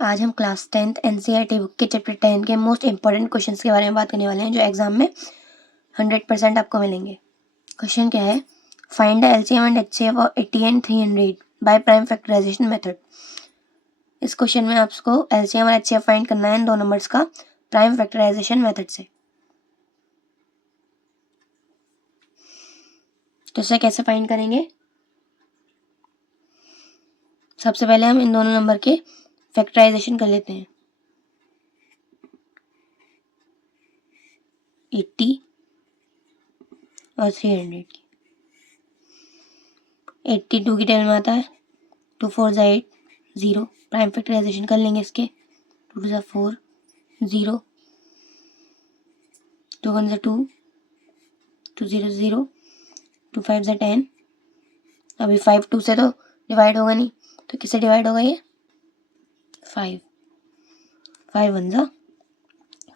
आज हम class 10th NCERT book के चैप्टर 10 के मोस्ट इंपॉर्टेंट क्वेश्चंस के बारे में बात करने वाले हैं जो एग्जाम में 100% आपको मिलेंगे। क्वेश्चन क्या है, find the LCM and HCF of 80 and 300 by prime factorisation method. इस क्वेश्चन में आपको LCM और HCF फाइंड करना है इन दो नंबर्स का प्राइम फैक्टराइजेशन मेथड से। तो इसे कैसे फाइंड करेंगे? सबसे पहले हम इन दोनों नंबर के फैक्टराइजेशन कर लेते हैं। 80 और 300 की। 82 की टेबल में आता है 2 4 8 0। प्राइम फैक्टराइजेशन कर लेंगे इसके। 2 2 4 0, 2 1 2, 2 0 0, 2 5 10। अभी 5 2 से तो डिवाइड होगा नहीं, तो किससे डिवाइड होगा ये? 5 5 1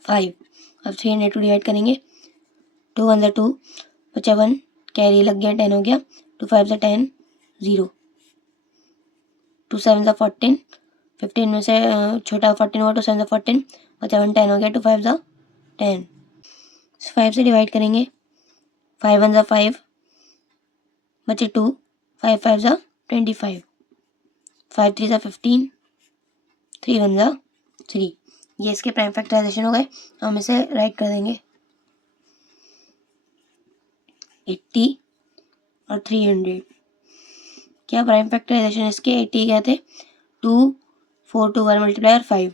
5। अब 300 डिवाइड करेंगे। 2 1 2, बचा 1, कैरी लग गया, 10 हो गया। 2 5 10 0, 2 7 14, 15 में से छोटा 14 हुआ, 2 7 14, बचा 1, 10 हो गया। 2 5 10। 5 से डिवाइड करेंगे। 5 1 5, बचे 2, 5 5 25, 5 3 15, 3 1 3। ये इसके प्राइम फैक्टराइजेशन हो गए। हम इसे राइट कर देंगे। 80 और 300 क्या प्राइम फैक्टराइजेशन इसके? 80 क्या थे? 2 4 2 1 मल्टीप्लाई 5,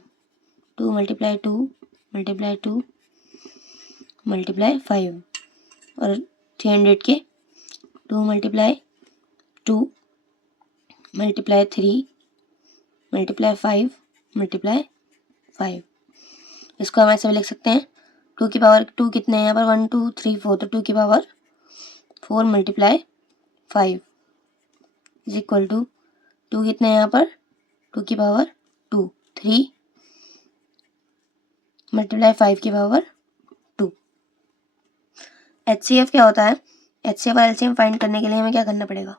2 मल्टीप्लाई 2 मल्टीप्लाई 2 मल्टीप्लाई 5, और 300 के 2 मल्टीप्लाई 2 मल्टीप्लाई 3 मल्टीप्लाई 5 मल्टीप्लाई 5। इसको हम ऐसे भी लिख सकते हैं, 2 की पावर 2 कितने हैं यहाँ पर? 1 2 3 4, तो 2 की power 4 multiply 5 is equal to 2 कितने हैं यहाँ पर? 2 की पावर 2, 3 मल्टीप्लाई 5 की पावर 2। HCF क्या होता है? HCF और LCM फाइंड करने के लिए हमें क्या करना पड़ेगा?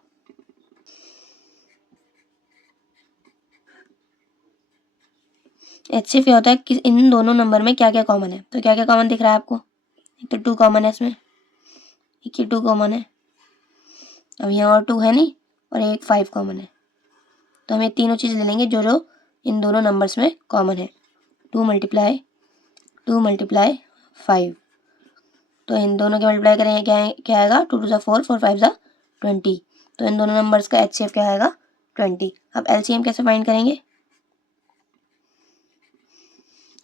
HCF क्या होता है कि इन दोनों नंबर में क्या क्या कॉमन है। तो क्या क्या कॉमन दिख रहा है आपको? एक तो 2 कॉमन है इसमें, एक ही 2 कॉमन है। अब यहाँ और 2 है नहीं, और एक 5 कॉमन है। तो हम ये तीनों चीज़ ले लेंगे जो जो इन दोनों नंबर्स में कॉमन है। 2 मल्टीप्लाई 5। तो इन दोनों के मल्टीप्लाई करेंगे, क्या आएगा? 2 2 4 4 5 20। तो इन दोनों नंबर्स का HCF क्या आएगा? 20। अब LCM कैसे फाइंड करेंगे?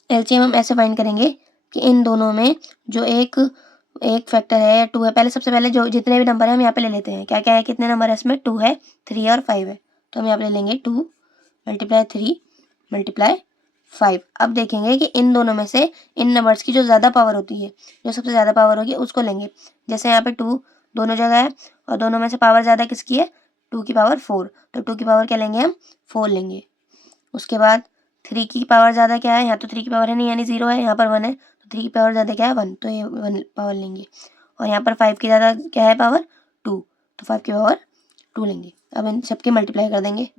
LCM हम ऐसे फाइंड करेंगे कि इन दोनों में जो एक फैक्टर है या 2 है, पहले सबसे पहले जो जितने भी नंबर है हम यहाँ पे ले लेते हैं। क्या क्या है, कितने नंबर है इसमें? 2 है, 3 और 5 है। तो हम यहाँ पे ले लेंगे 2 मल्टीप्लाई 3 मल्टीप्लाई 5। अब देखेंगे कि इन दोनों में से इन नंबर्स की जो ज़्यादा पावर होती है, जो सबसे ज़्यादा पावर होगी उसको लेंगे। जैसे यहाँ पे 2 दोनों जगह है, और दोनों में से पावर ज़्यादा किसकी है? 2 की पावर 4। तो 2 की पावर क्या लेंगे हम? 4 लेंगे। उसके बाद 3 की पावर ज़्यादा क्या है? यहाँ तो 3 की पावर है नहीं, यानी 0 है। यहाँ पर 1 है, तो 3 की पावर ज़्यादा क्या है? 1, तो ये 1 पावर लेंगे। और यहाँ पर 5 की ज़्यादा क्या है पावर? 2, तो 5 की पावर 2 लेंगे। अब इन सबके मल्टीप्लाई कर देंगे।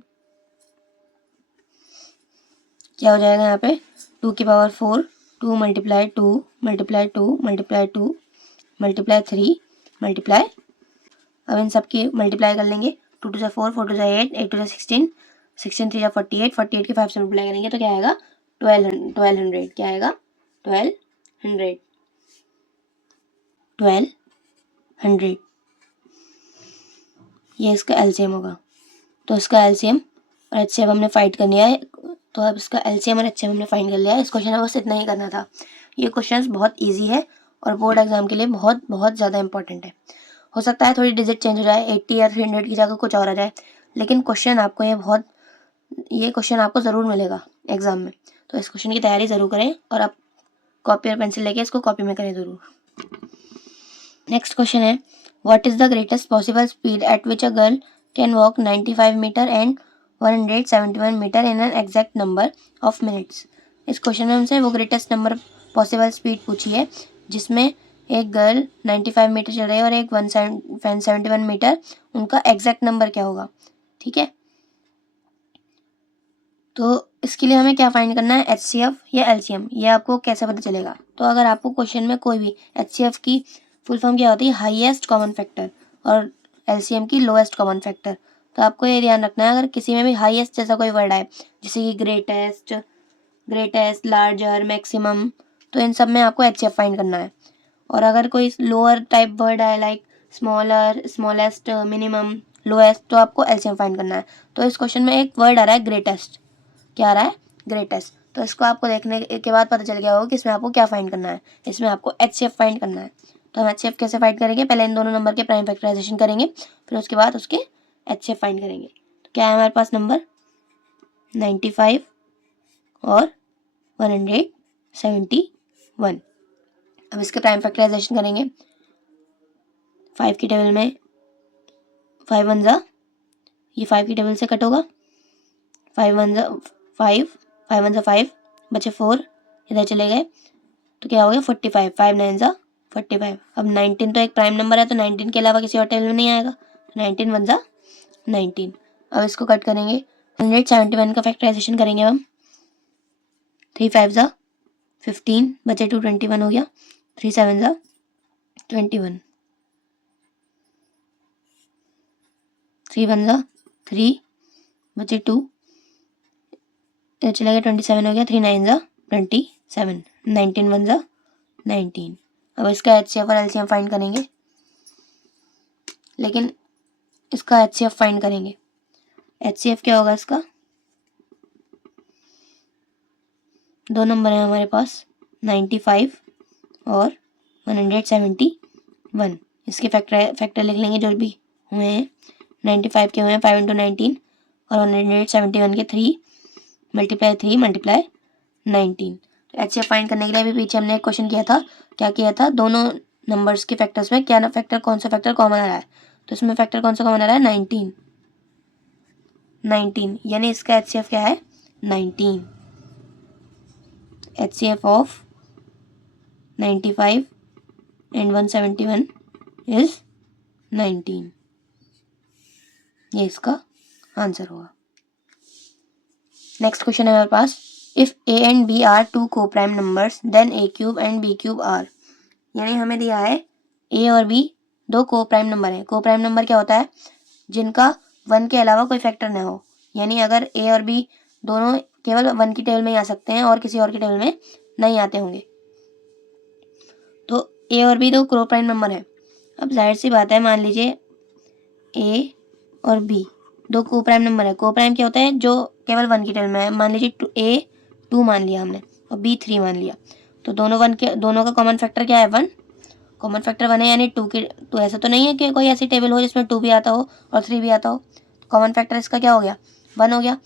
क्या हो जाएगा यहाँ पे? 2 की power 4, 2 multiply 2 multiply 2 multiply 2 multiply 3 multiply. अब इन सब की मल्टीप्लाई कर लेंगे। 2 2 4, 4 2 8, 8 2 16, 16 3 48, 48 के 5 से मल्टीप्लाई करेंगे तो क्या आएगा? 1200। क्या आएगा? 1200। ये इसका LCM होगा। तो इसका LCM और HCF हमने फाइंड कर लिया है। तो अब इसका LCM और HCF हमने फाइंड कर लिया है। इस क्वेश्चन में बस इतना ही करना था। ये क्वेश्चन बहुत ईजी है और बोर्ड एग्जाम के लिए बहुत बहुत ज़्यादा इंपॉर्टेंट है। हो सकता है थोड़ी डिजिट चेंज हो जाए, 80 या 300 की जगह कुछ और आ जाए, लेकिन क्वेश्चन आपको ये क्वेश्चन आपको ज़रूर मिलेगा एग्जाम में। तो इस क्वेश्चन की तैयारी ज़रूर करें, और आप कॉपी और पेंसिल लेके इसको कॉपी में करें ज़रूर। नेक्स्ट क्वेश्चन है, what is the greatest possible speed at which a girl can walk 95 metre and 171 metre in an exact number of minutes. इस क्वेश्चन में हमसे वो ग्रेटेस्ट नंबर पॉसिबल स्पीड पूछी है जिसमें एक गर्ल 95 मीटर चल रही है और एक 171 मीटर, उनका एग्जैक्ट नंबर क्या होगा। ठीक है, तो इसके लिए हमें क्या फाइंड करना है, HCF या LCM, ये आपको कैसे पता चलेगा। तो अगर आपको क्वेश्चन में कोई भी HCF की फुल फॉर्म क्या होती है, हाईएस्ट कॉमन फैक्टर, और LCM की लोएस्ट कॉमन फैक्टर। तो आपको ये ध्यान रखना है, अगर किसी में भी हाईएस्ट जैसा कोई वर्ड आए, जैसे कि ग्रेटेस्ट, लार्जर, मैक्सिमम, तो इन सब में आपको HCF फाइंड करना है। और अगर कोई लोअर टाइप वर्ड आए like smaller, smallest, minimum, lowest, तो आपको LCM फाइंड करना है। तो इस क्वेश्चन में एक वर्ड आ रहा है ग्रेटेस्ट, क्या आ रहा है, ग्रेटेस्ट। तो इसको आपको देखने के बाद पता चल गया होगा कि इसमें आपको क्या फाइंड करना है, इसमें आपको HCF फाइंड करना है। तो हम HCF कैसे फाइंड करेंगे, पहले इन दोनों नंबर के प्राइम फैक्टराइजेशन करेंगे, फिर उसके बाद उसके HCF फाइंड करेंगे। तो क्या है हमारे पास नंबर 95 और 171। अब इसके प्राइम फैक्टराइजेशन करेंगे। 5 की टेबल में 5 1 जा, ये 5 की टेबल से कट होगा, 5 1 जा 5, 5 1 जा 5, बचे 4, इधर चले गए, तो क्या हो गया 45, 5 9 जा 45। अब 19 तो एक प्राइम नंबर है, तो 19 के अलावा किसी और टेबल में नहीं आएगा, 19 1 जा 19। अब इसको कट करेंगे, 171 का फैक्टराइजेशन करेंगे हम। 3 5 जा 15, बचे 2 21 हो गया, 3 7 जा 21, 3 1 जा 3, बचे 2, चला गया 27 हो गया, 3 9 जा 27, 19 1 जा 19। अब इसका HCF और LCM फाइंड करेंगे, लेकिन इसका HCF फाइंड करेंगे। HCF क्या होगा इसका, दो नंबर है हमारे पास 95 और 171। इसके फैक्टर लिख लेंगे जो भी हुए हैं। 95 के हुए हैं 5 इंटू 19, और 171 के 3 मल्टीप्लाई 3 मल्टीप्लाई 19। तो HCF फाइंड करने के लिए अभी पीछे हमने एक क्वेश्चन किया था, क्या किया था, दोनों नंबर्स के फैक्टर्स में क्या ना फैक्टर, कौन सा फैक्टर कॉमन आ रहा है। तो इसमें फैक्टर कौन सा कॉमन आ रहा है, 19, यानी इसका HCF क्या है, 19। HCF of 95 and 171 is 19। ये इसका आंसर होगा। नेक्स्ट क्वेश्चन है हमारे पास, if A and B are two co prime numbers then A cube and B cube are. यानी हमें दिया है A और B दो को प्राइम नंबर है। को प्राइम नंबर क्या होता है, जिनका 1 के अलावा कोई फैक्टर ना हो। यानी अगर A और B दोनों केवल 1 की टेबल में ही आ सकते हैं और किसी और की टेबल में नहीं आते होंगे, तो A और B दो को प्राइम नंबर है। अब जाहिर सी बात है, मान लीजिए A और B दो को प्राइम नंबर है। को प्राइम क्या होता है, जो केवल 1 की टेबल में है। मान लीजिए A 2 मान लिया हमने और B 3 मान लिया, तो दोनों का कॉमन फैक्टर क्या है, 1। कॉमन फैक्टर 1 है, यानी 2 की, तो ऐसा तो नहीं है कि कोई ऐसी टेबल हो जिसमें 2 भी आता हो और 3 भी आता हो। कॉमन फैक्टर इसका क्या हो गया, 1 हो गया।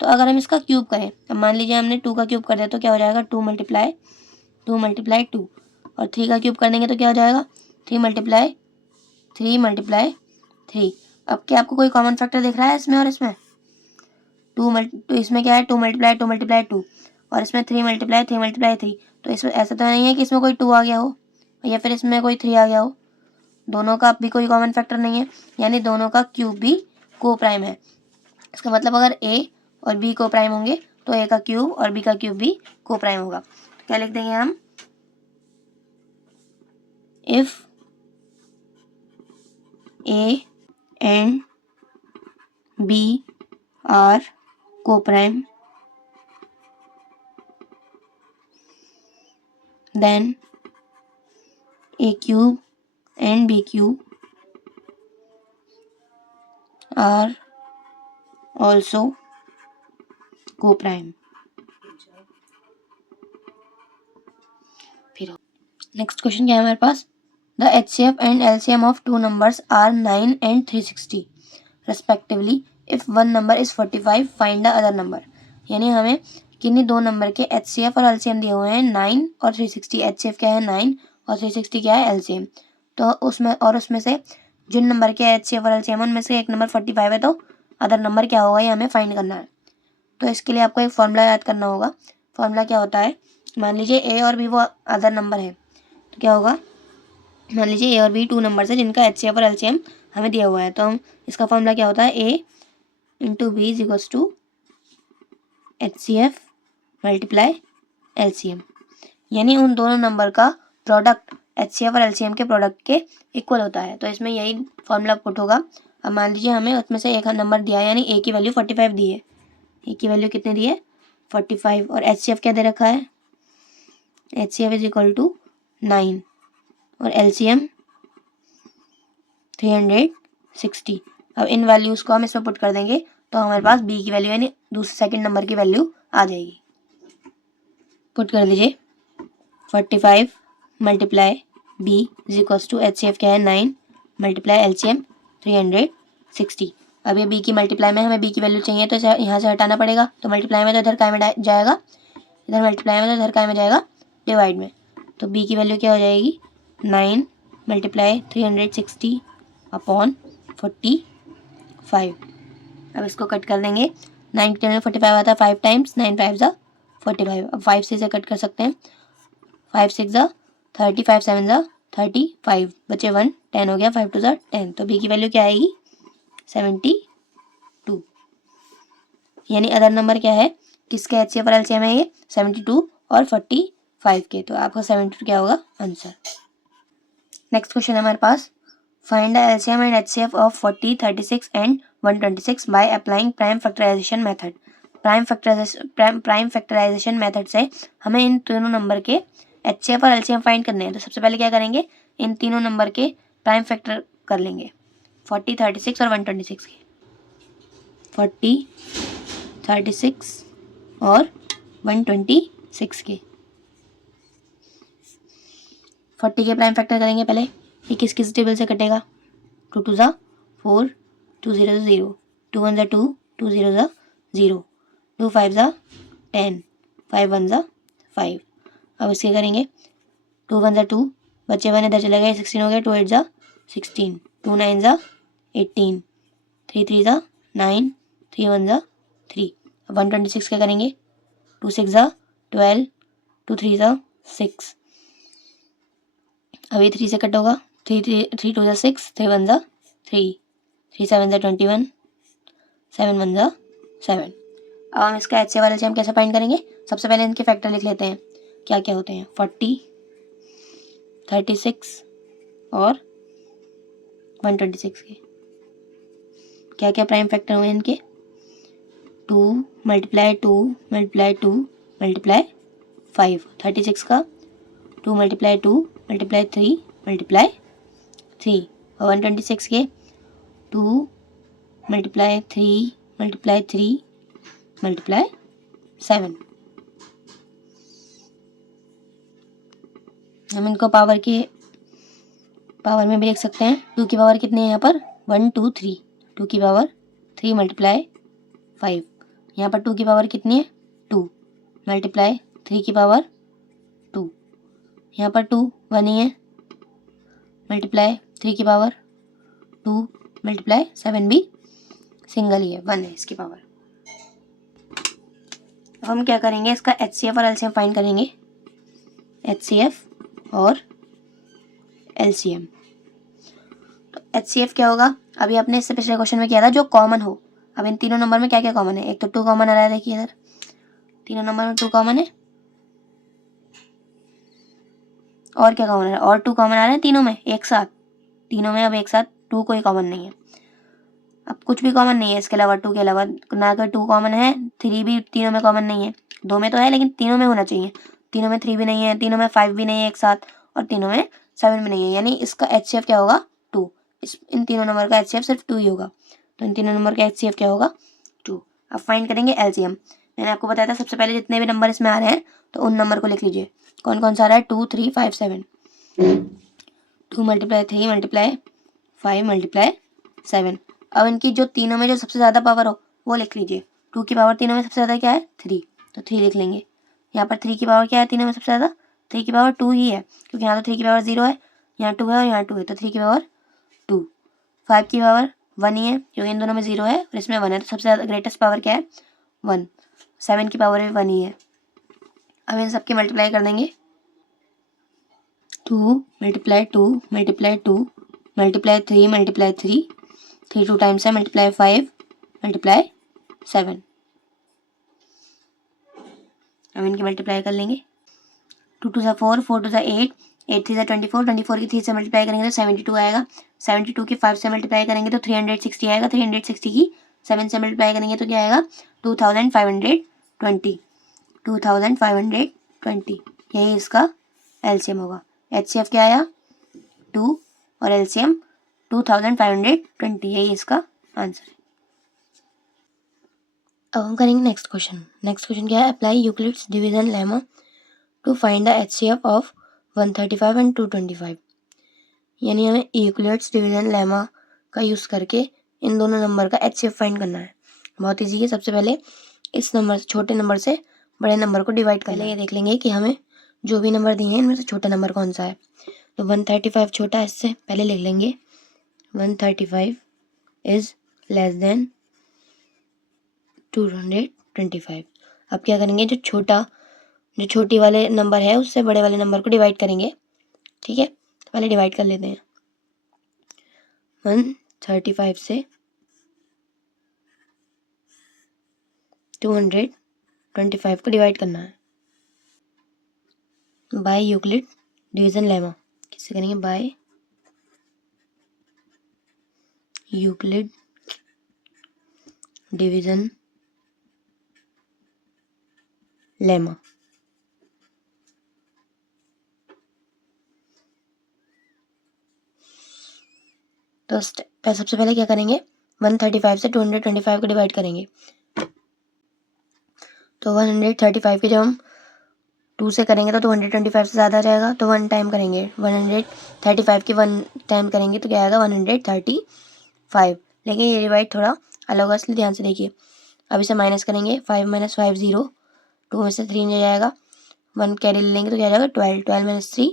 तो अगर हम इसका क्यूब करें, अब मान लीजिए हमने 2 का क्यूब कर दिया, तो क्या हो जाएगा, 2 मल्टीप्लाई 2, और 3 का क्यूब कर देंगे तो क्या हो जाएगा, 3 मल्टीप्लाई 3। अब क्या आपको कोई कॉमन फैक्टर दिख रहा है इसमें और इसमें, तो इसमें क्या है, 2 मल्टीप्लाई 2, और इसमें 3 मल्टीप्लाई 3। तो इसमें ऐसा तो नहीं है कि इसमें कोई 2 आ गया हो या फिर इसमें कोई 3 आ गया हो। दोनों का भी कोई कॉमन फैक्टर नहीं है, यानी दोनों का क्यूब भी को प्राइम है। इसका मतलब अगर A और B को प्राइम होंगे तो A का क्यूब और B का क्यूब भी को प्राइम होगा। तो क्या लिख देंगे हम, if A and B are co-prime, then A cube and B cube are also co-prime। फिर नेक्स्ट क्वेश्चन क्या है हमारे पास, the HCF and LCM of two numbers are 9 and 360 respectively. If one number is 45, find the other number. यानी हमें किन्हीं दो number के HCF और LCM दिए हुए हैं, 9 और 360। HCF क्या है 9 और 360 क्या है LCM। तो उसमें से जिन नंबर के HCF और LCM उनमें से एक नंबर 45 है, तो अदर नंबर क्या होगा ये हमें फाइंड करना है। तो इसके लिए आपको एक फॉर्मूला याद करना होगा। फॉर्मूला क्या होता है, मान लीजिए A और B वो अदर नंबर है, तो क्या होगा, मान लीजिए A और B टू नंबर है जिनका HCF और LCM हमें दिया हुआ है। तो हम इसका फॉर्मूला क्या होता है, A into B is equals to HCF multiply LCM, यानी उन दोनों नंबर का प्रोडक्ट HCF और LCM के प्रोडक्ट के इक्वल होता है। तो इसमें यही फॉर्मूला पुट होगा। अब मान लीजिए हमें उसमें से एक नंबर दिया है, यानी A की वैल्यू 45 दी है। A की वैल्यू कितनी दी है? 45। और HCF क्या दे रखा है? HCF इज इक्वल टू 9 और LCM 360। अब इन वैल्यूज़ को हम इसमें पुट कर देंगे तो हमारे पास B की वैल्यू यानी दूसरे सेकंड नंबर की वैल्यू आ जाएगी। पुट कर दीजिए 45 multiply B is equals to HCF क्या है 9 मल्टीप्लाई LCM 360। अब ये B की मल्टीप्लाई में हमें B की वैल्यू चाहिए तो इसे यहाँ से हटाना पड़ेगा। तो मल्टीप्लाई में तो इधर काय में जाएगा, इधर मल्टीप्लाई में तो इधर काय में जाएगा, डिवाइड में। तो B की वैल्यू क्या हो जाएगी 9 मल्टीप्लाई 360 अपॉन 45। अब इसको कट कर देंगे। 9 की जगह 45 आता है 5 टाइम्स, 9 5 ज़ा 45। अब 5 से इसे कट कर सकते हैं। 5 6 ज़ा 30, 5 7 ज़ा 35, बचे 1, 10 हो गया, 5 2 ज़ा 10। तो B की वैल्यू क्या आएगी 72। यानी अदर नंबर क्या है, किसके HCF और LCM है ये 72 और 45 के। तो आपका 72 क्या होगा आंसर। नेक्स्ट क्वेश्चन है हमारे पास, find the LCM and HCF of 40, 36 and 126 by applying prime factorisation method. Prime factorisation method से हमें इन तीनों नंबर के HCF और LCM फाइंड करने हैं। तो सबसे पहले क्या करेंगे, इन तीनों नंबर के प्राइम फैक्टर कर लेंगे 40, 36 और 126 के। 40, 36 और 126 के 40 के प्राइम फैक्टर करेंगे पहले। ये किस किस टेबल से कटेगा, 2 2 ज़ा 4, 2 0 0, 2 1 ज़ा 2, 2 0 ज़ा 0, 2 5 ज़ा 10, 5 1 ज़ा 5। अब इसके करेंगे 2 1 ज़ा 2, बच्चे 1 इधर चले गए, 16 हो गया, 2 8 ज़ा 16, 2 9 ज़ा 18, 3 3 ज़ा 9, 3 1 ज़ा 3। अब 126 क्या करेंगे, 2 6 ज़ा 12, 2 3 ज़ा 6। अब ये 3 से कट होगा, 3 2 ज़ा 6, 3 1 ज़ा 3, 3 7 ज़ा 21, 7 1 ज़ा 7। अब हम इसका HCF और LCM कैसे फाइंड करेंगे, सबसे पहले इनके फैक्टर लिख लेते हैं। क्या क्या होते हैं, 40, 36 और 126 के क्या क्या प्राइम फैक्टर हुए इनके, 2 मल्टीप्लाई 2 मल्टीप्लाई 2 मल्टीप्लाई 5, 36 का 2 मल्टीप्लाई 2 मल्टीप्लाई 3 मल्टीप्लाई 3, और 126 के 2 मल्टीप्लाई 3 मल्टीप्लाई 3 मल्टीप्लाई 7। हम इनको पावर में भी लिख सकते हैं। 2 की पावर कितनी है यहाँ पर, 1 2 3, 2 की पावर 3 मल्टीप्लाई 5। यहाँ पर 2 की पावर कितनी है 2 मल्टीप्लाई 3 की पावर 2। यहाँ पर 2 1 ही है, मल्टीप्लाई 3 की पावर 2 मल्टीप्लाई 7 भी सिंगल ही है, 1 है इसकी पावर। अब हम क्या करेंगे, इसका HCF और LCM फाइंड करेंगे। HCF और LCM, तो HCF क्या होगा, अभी आपने इससे पिछले क्वेश्चन में किया था, जो कॉमन हो। अब इन तीनों नंबर में क्या क्या कॉमन है, एक तो 2 कॉमन आ रहा है, देखिए इधर तीनों नंबर में 2 कॉमन है, और क्या कॉमन आ रहा है, और 2 कॉमन आ रहे हैं तीनों में एक साथ, तीनों में अब एक साथ 2 कोई कॉमन नहीं है। अब कुछ भी कॉमन नहीं है इसके अलावा, 2 के अलावा ना कोई 2 कॉमन है, 3 भी तीनों में कॉमन नहीं है, 2 में तो है लेकिन तीनों में होना चाहिए। तीनों में 3 भी नहीं है, तीनों में 5 भी नहीं है एक साथ, और तीनों में 7 भी नहीं है, यानी इसका HCF क्या होगा 2। इन तीनों नंबर का HCF सिर्फ 2 ही होगा, तो इन तीनों नंबर का HCF क्या होगा 2। अब फाइंड करेंगे LCM। मैंने आपको बताया था सबसे पहले जितने भी नंबर इसमें आ रहे हैं तो उन नंबर को लिख लीजिए। कौन कौन सा आ रहा है, 2 3 5 7, 2 मल्टीप्लाई 3 मल्टीप्लाई 5 मल्टीप्लाई 7। अब इनकी जो तीनों में जो सबसे ज़्यादा पावर हो वो लिख लीजिए। 2 की पावर तीनों में सबसे ज़्यादा क्या है 3, तो 3 लिख लेंगे। यहाँ पर 3 की पावर क्या है तीनों में सबसे ज़्यादा, 3 की पावर 2 ही है, क्योंकि यहाँ तो 3 की पावर 0 है, यहाँ 2 है और यहाँ 2 है, तो 3 की पावर 2। 5 की पावर 1 ही है, क्योंकि इन दोनों में 0 है और इसमें 1 है, तो सबसे ज़्यादा ग्रेटेस्ट पावर क्या है 1। 7 की पावर भी 1 ही है। अब इन सबकी मल्टीप्लाई कर देंगे, 2 multiply 2 multiply 2 multiply 3 multiply 3, 3 2 times है, मल्टीप्लाई 5 मल्टीप्लाई 7। अब इनकी मल्टीप्लाई कर लेंगे। 2 2 4, 4 2 8, 8 3 24, 24 की 3 से मल्टीप्लाई करेंगे तो 72 आएगा। 72 की 5 से मल्टीप्लाई करेंगे तो 360 आएगा। 360 की 7 से मल्टीप्लाई करेंगे तो क्या आएगा? 2520। 2520, यही इसका एलसीएम होगा। एचसीएफ क्या आया? 2 और एलसीएम 2520, यही इसका आंसर है। अब हम करेंगे नेक्स्ट क्वेश्चन। नेक्स्ट क्वेश्चन क्या है? Apply Euclid's division lemma to find the HCF of 135 and 225। यानी हमें यूक्लिड्स डिवीजन लेमा का यूज़ करके इन दोनों नंबर का एचसीएफ फाइंड करना है। बहुत ईजी है। सबसे पहले इस नंबर से, छोटे नंबर से बड़े नंबर को डिवाइड कर लेंगे। ये देख लेंगे कि हमें जो भी नंबर दिए हैं इनमें से छोटा नंबर कौन सा है। तो 135 छोटा है इससे, पहले लिख लेंगे 135 इज लेस देन 225। अब क्या करेंगे? जो छोटी वाले नंबर है उससे बड़े वाले नंबर को डिवाइड करेंगे। ठीक है, तो पहले डिवाइड कर लेते हैं। 135 से 225 को डिवाइड करना है बाय यूक्लिड डिवीजन लेमा। किससे करेंगे? By Euclid division lemma. तो सबसे पहले क्या करेंगे? 135 से 225 को डिवाइड करेंगे। तो 135 के जब हम 2 से करेंगे तो 225 से ज़्यादा जाएगा, तो 1 टाइम करेंगे। 135 की 1 टाइम करेंगे तो क्या आएगा? 135। लेकिन ये डिवाइड थोड़ा अलग होगा, इसलिए ध्यान से देखिए। अब इसे माइनस करेंगे। 5 - 5 0, 2 में से 3 नहीं जाएगा। 1 कैरी ले लेंगे तो क्या आ जाएगा? 12, 12 - 3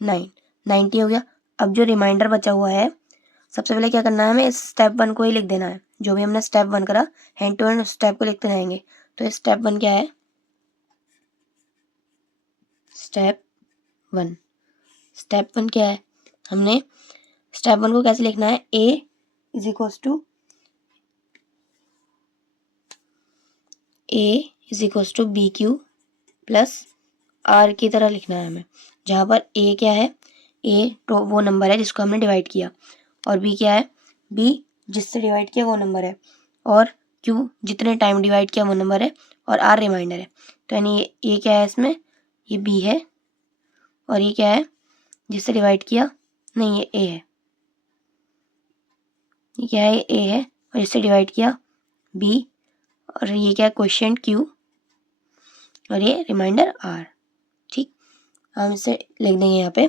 9, 90 हो गया। अब जो रिमाइंडर बचा हुआ है, सबसे पहले क्या करना है? हमें स्टेप 1 को ही लिख देना है। जो भी हमने स्टेप 1 करा, हैंड टू हैंड उस स्टेप को लिखते रहेंगे। तो स्टेप 1 क्या है? स्टेप 1 क्या है? हमने स्टेप 1 को कैसे लिखना है? A is equals to BQ plus R की तरह लिखना है हमें। जहाँ पर A क्या है? A तो वो नंबर है जिसको हमने डिवाइड किया, और B क्या है? B जिससे डिवाइड किया वो नंबर है, और Q जितने टाइम डिवाइड किया वो नंबर है, और R रिमाइंडर है। तो यानी ये क्या है इसमें? ये B है, और ये क्या है जिससे डिवाइड किया? नहीं, ये A है। ये क्या है? A है, और जिससे डिवाइड किया B, और ये क्या है? क्वेश्चन Q, और ये रिमाइंडर R। ठीक, हम इसे लिख देंगे यहाँ पे।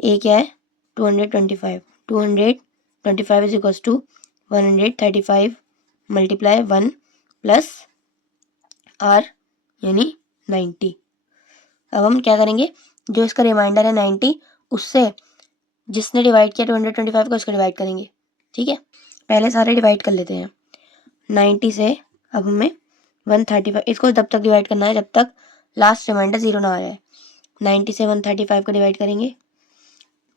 A क्या है? 225। 225 is equals to 135 multiply 1 plus R यानी 90। अब हम क्या करेंगे? जो इसका रिमाइंडर है 90, उससे जिसने डिवाइड किया 225 को, उसको डिवाइड करेंगे। ठीक है, पहले सारे डिवाइड कर लेते हैं। 90 से अब हमें 135, इसको तब तक डिवाइड करना है जब तक लास्ट रिमाइंडर 0 ना आ जाए। 90 से 135 को डिवाइड करेंगे।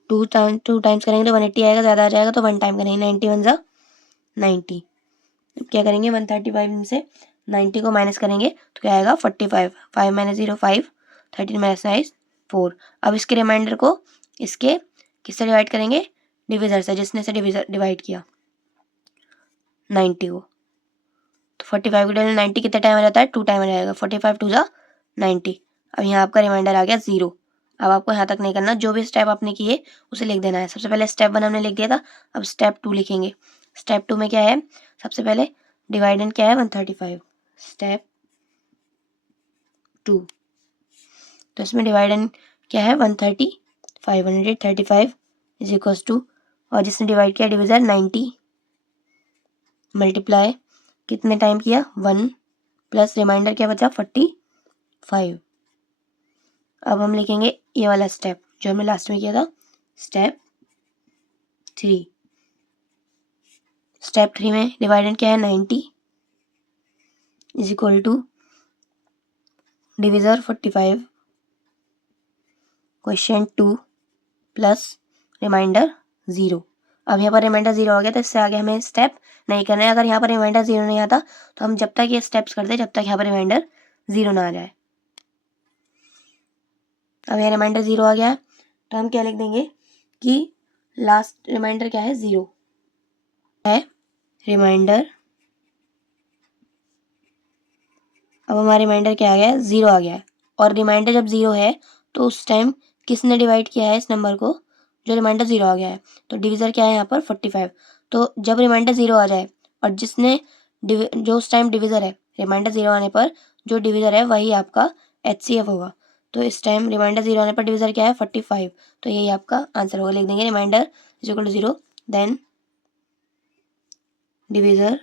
2 टाइम्स करेंगे तो 180 आएगा, ज़्यादा आ जाएगा तो 1 टाइम करेंगे। 90 1 ज़ा 90। अब क्या करेंगे? 135 से 90 को माइनस करेंगे तो क्या आएगा? 45। 5 - 0 5, 13 - 9 4। अब इसके रिमाइंडर को इसके किससे डिवाइड करेंगे? डिविज़र से, जिसने से डिवाइड किया 90 को। तो 45 को डिवाइड 90 कितने टाइम आ जाता है? 2 टाइम आ जाएगा। 45 2 ज़ा 90। अब यहाँ आपका रिमाइंडर आ गया 0। अब आपको यहाँ तक नहीं करना, जो भी स्टेप आपने किए उसे लिख देना है। सबसे पहले स्टेप 1 हमने लिख दिया था, अब स्टेप 2 लिखेंगे। स्टेप 2 में क्या है? सबसे पहले डिवाइडेंड क्या है? 135। स्टेप 2, तो इसमें डिवाइडेंड क्या है? 135 इज इक्वल्स टू, और जिसने डिवाइड किया डिविजर 90 मल्टीप्लाई कितने टाइम किया? 1 प्लस रिमाइंडर क्या बचा? 45। अब हम लिखेंगे ये वाला स्टेप जो हमने लास्ट में किया था, स्टेप 3। स्टेप 3 में डिवाइडेंड क्या है? 90 is equal to divisor 45 quotient 2 plus remainder 0। अब यहाँ पर रिमाइंडर 0 हो गया, तो इससे आगे हमें स्टेप नहीं करना है। अगर यहाँ पर रिमाइंडर 0 नहीं आता तो हम जब तक ये स्टेप्स करते जब तक यहाँ पर रिमाइंडर ज़ीरो ना आ जाए। अब यह रिमाइंडर ज़ीरो आ गया तो हम क्या लिख देंगे कि लास्ट रिमाइंडर क्या है, ज़ीरो है रिमाइंडर। अब हमारा रिमाइंडर क्या आ गया है, ज़ीरो आ गया है। और रिमाइंडर जब ज़ीरो है तो उस टाइम किसने डिवाइड किया है इस नंबर को, जो रिमाइंडर ज़ीरो आ गया है। तो डिविज़र क्या है यहाँ पर 45। तो जब रिमाइंडर ज़ीरो आ जाए और जिसने जो उस टाइम डिविज़र है, रिमाइंडर ज़ीरो आने पर जो डिविज़र है वही आपका HCF होगा। तो इस टाइम रिमाइंडर ज़ीरो आने पर डिविज़र क्या है 45। तो यही आपका आंसर होगा। लिख देंगे remainder is equal to zero, then divisor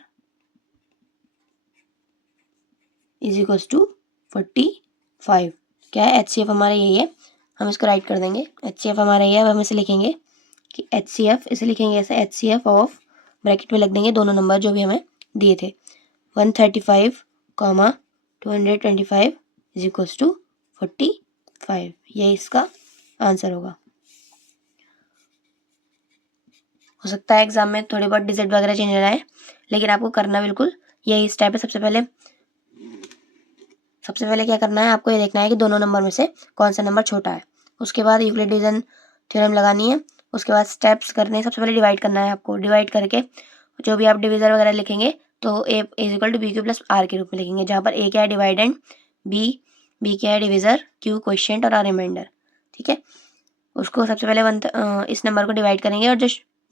is equals to 45। क्या है, HCF हमारा यही है। हम इसको राइट कर देंगे, HCF हमारा ये है। अब हम इसे लिखेंगे कि HCF, इसे लिखेंगे ऐसे HCF ऑफ, ब्रैकेट में लग देंगे दोनों नंबर जो भी हमें दिए थे, 135, 225 इज इक्वल्स टू 45। यही इसका आंसर होगा। हो सकता है एग्जाम में थोड़ी बहुत डिजिट वगैरह चेंज हो रहा है, लेकिन आपको करना बिल्कुल यही स्टेप है। सबसे पहले क्या करना है, आपको ये देखना है कि दोनों नंबर में से कौन सा नंबर छोटा है। उसके बाद यूक्लिड डिवीजन थ्योरम लगानी है। उसके बाद स्टेप्स करने हैं। सबसे पहले डिवाइड करना है आपको। डिवाइड करके जो भी आप डिविजर वगैरह लिखेंगे तो a is equal to b q plus r के रूप में लिखेंगे, जहाँ पर ए क्या है डिवाइडेंड, बी क्या है डिविजर, क्यू क्वोशिएंट और आर रिमाइंडर। ठीक है, उसको सबसे पहले इस नंबर को डिवाइड करेंगे और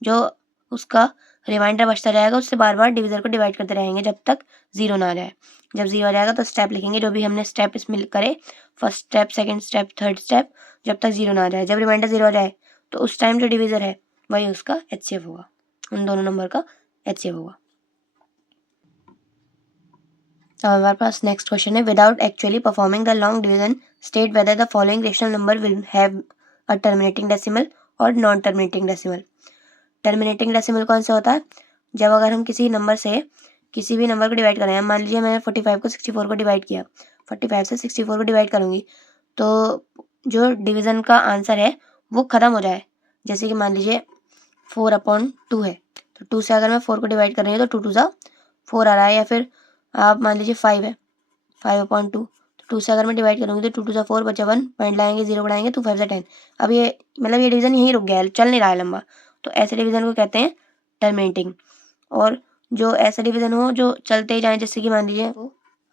जो उसका रिमाइंडर बचता जाएगा उससे बार बार डिविजर को डिवाइड करते रहेंगे जब तक ज़ीरो ना आ जाए। जब ज़ीरो आ जाएगा तो स्टेप लिखेंगे, जो भी हमने स्टेप इसमें करे, first step, second step, third step, जब तक ज़ीरो ना आ जाए। जब रिमाइंडर ज़ीरो आ जाए तो उस टाइम जो डिविजर है वही उसका HCF होगा, उन दोनों नंबर का HCF होगा। अब हमारे पास नेक्स्ट क्वेश्चन है, without actually performing the long division state whether the following rational number will have a terminating decimal और non terminating decimal. Terminating decimal कौन सा होता है, जब अगर हम किसी नंबर से किसी भी नंबर को डिवाइड करें। मान लीजिए मैंने 45 को 64 को डिवाइड किया, 45 से 64 को डिवाइड करूँगी तो जो डिवीज़न का आंसर है वो ख़त्म हो जाए। जैसे कि मान लीजिए 4/2 है, तो 2 से अगर मैं 4 को डिवाइड कर रही हूँ तो 2 2 4 आ रहा है। या फिर आप मान लीजिए 5 है, 5/2, तो 2 से अगर मैं डिवाइड करूँगी तो 2 2 4 बचा 1, पॉइंट लाएंगे, 0 बढ़ाएंगे, 2 5 10। अब ये मतलब ये डिवीज़न यहीं रुक गया है, चल नहीं रहा है लंबा, तो ऐसे डिवीज़न को कहते हैं टर्मिनेटिंग। और जो ऐसा डिवीज़न हो जो चलते ही जाए, जैसे कि मान लीजिए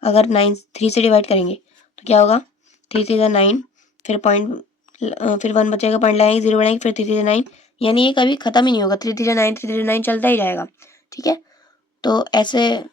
अगर 3 से डिवाइड करेंगे तो क्या होगा, 3 3 9, फिर पॉइंट, फिर 1 बचेगा, पॉइंट लाएंगे, 0 बढ़ाएंगे, फिर 3 3 9, यानी ये कभी ख़त्म ही नहीं होगा। 3 3 9 3 3 9 चलता ही जाएगा। ठीक है, तो ऐसे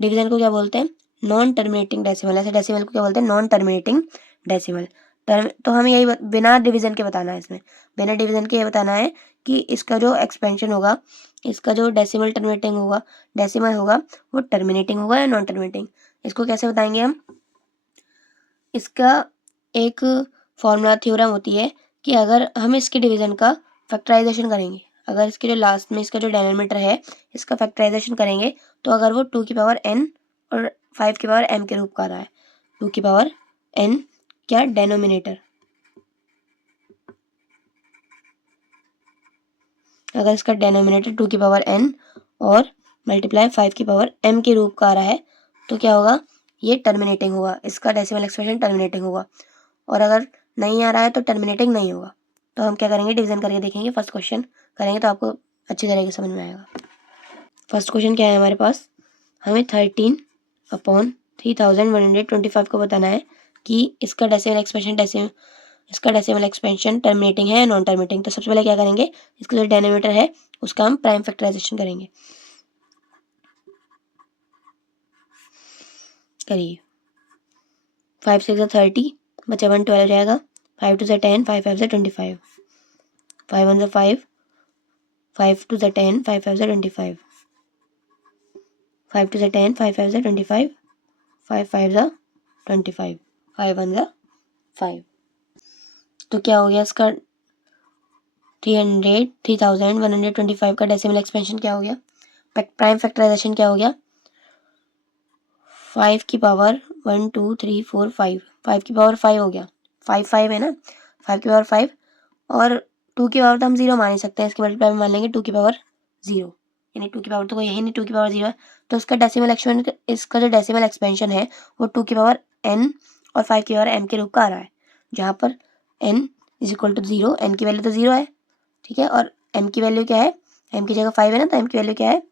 डिवीज़न को क्या बोलते हैं, नॉन टर्मिनेटिंग डेसिमल। ऐसे डेसिमल को क्या बोलते हैं, नॉन टर्मिनेटिंग डेसिमल। तो हमें यही बिना डिवीज़न के बताना है, इसमें बिना डिवीज़न के ये बताना है कि इसका जो एक्सपेंशन होगा, इसका जो डेसिमल टर्मिनेटिंग होगा, डेसिमल होगा वो टर्मिनेटिंग होगा या नॉन टर्मिनेटिंग। इसको कैसे बताएंगे हम, इसका एक फॉर्मूला थ्योरम होती है कि अगर हम इसके डिवीज़न का फैक्टराइजेशन करेंगे, अगर इसके जो लास्ट में इसका जो डिनोमिनेटर है इसका फैक्टराइजेशन करेंगे तो अगर वो 2 की पावर n और 5 की पावर m के रूप का आ रहा है, 2 की पावर n क्या डेनोमिनेटर, अगर इसका डेनोमिनेटर 2 की पावर n और मल्टीप्लाई 5 की पावर m के रूप का आ रहा है तो क्या होगा, ये टर्मिनेटिंग होगा, इसका डेसिमल एक्सप्रेशन टर्मिनेटिंग होगा। और अगर नहीं आ रहा है तो टर्मिनेटिंग नहीं होगा। तो हम क्या करेंगे, डिवीज़न करके देखेंगे। फर्स्ट क्वेश्चन करेंगे तो आपको अच्छी तरीके से समझ में आएगा। फर्स्ट क्वेश्चन क्या है हमारे पास, हमें 13/3125 को बताना है कि इसका डेसिमल एक्सपेंशन टर्मिनेटिंग है या नॉन टर्मिनेटिंग। तो सबसे पहले क्या करेंगे, इसका जो डेनोमिनेटर है उसका हम प्राइम फैक्टराइजेशन करेंगे। करिए, 5 6 30 बचा 1 12 हो जाएगा, 5 2 10, 5 5 25, 5 1 5, 5 2 10, 5 5 25, 5 2 10, 5 5 25, 5 5 25, 5 1 5। तो क्या हो गया इसका 3125 का डेसिमल एक्सपेंशन क्या हो गया, प्राइम फैक्टराइजेशन क्या हो गया, 5 की पावर 1 2 3 4 5, 5 की पावर 5 हो गया, 5 5 है ना, 5 की पावर 5 और 2 की पावर तो हम 0 मान ही सकते हैं, इसके मल्टीप्लाई में मान लेंगे 2 की पावर 0, यानी 2 की पावर तो कोई है नहीं, 2 की पावर 0 है। तो इसका जो डेसिमल एक्सपेंशन है वो 2 की पावर n और 5 की पावर m के रूप का आ रहा है, जहाँ पर n is equal to 0, n की वैल्यू तो 0 है, ठीक है, और m की वैल्यू क्या है, m की जगह 5 है ना, तो m की वैल्यू क्या है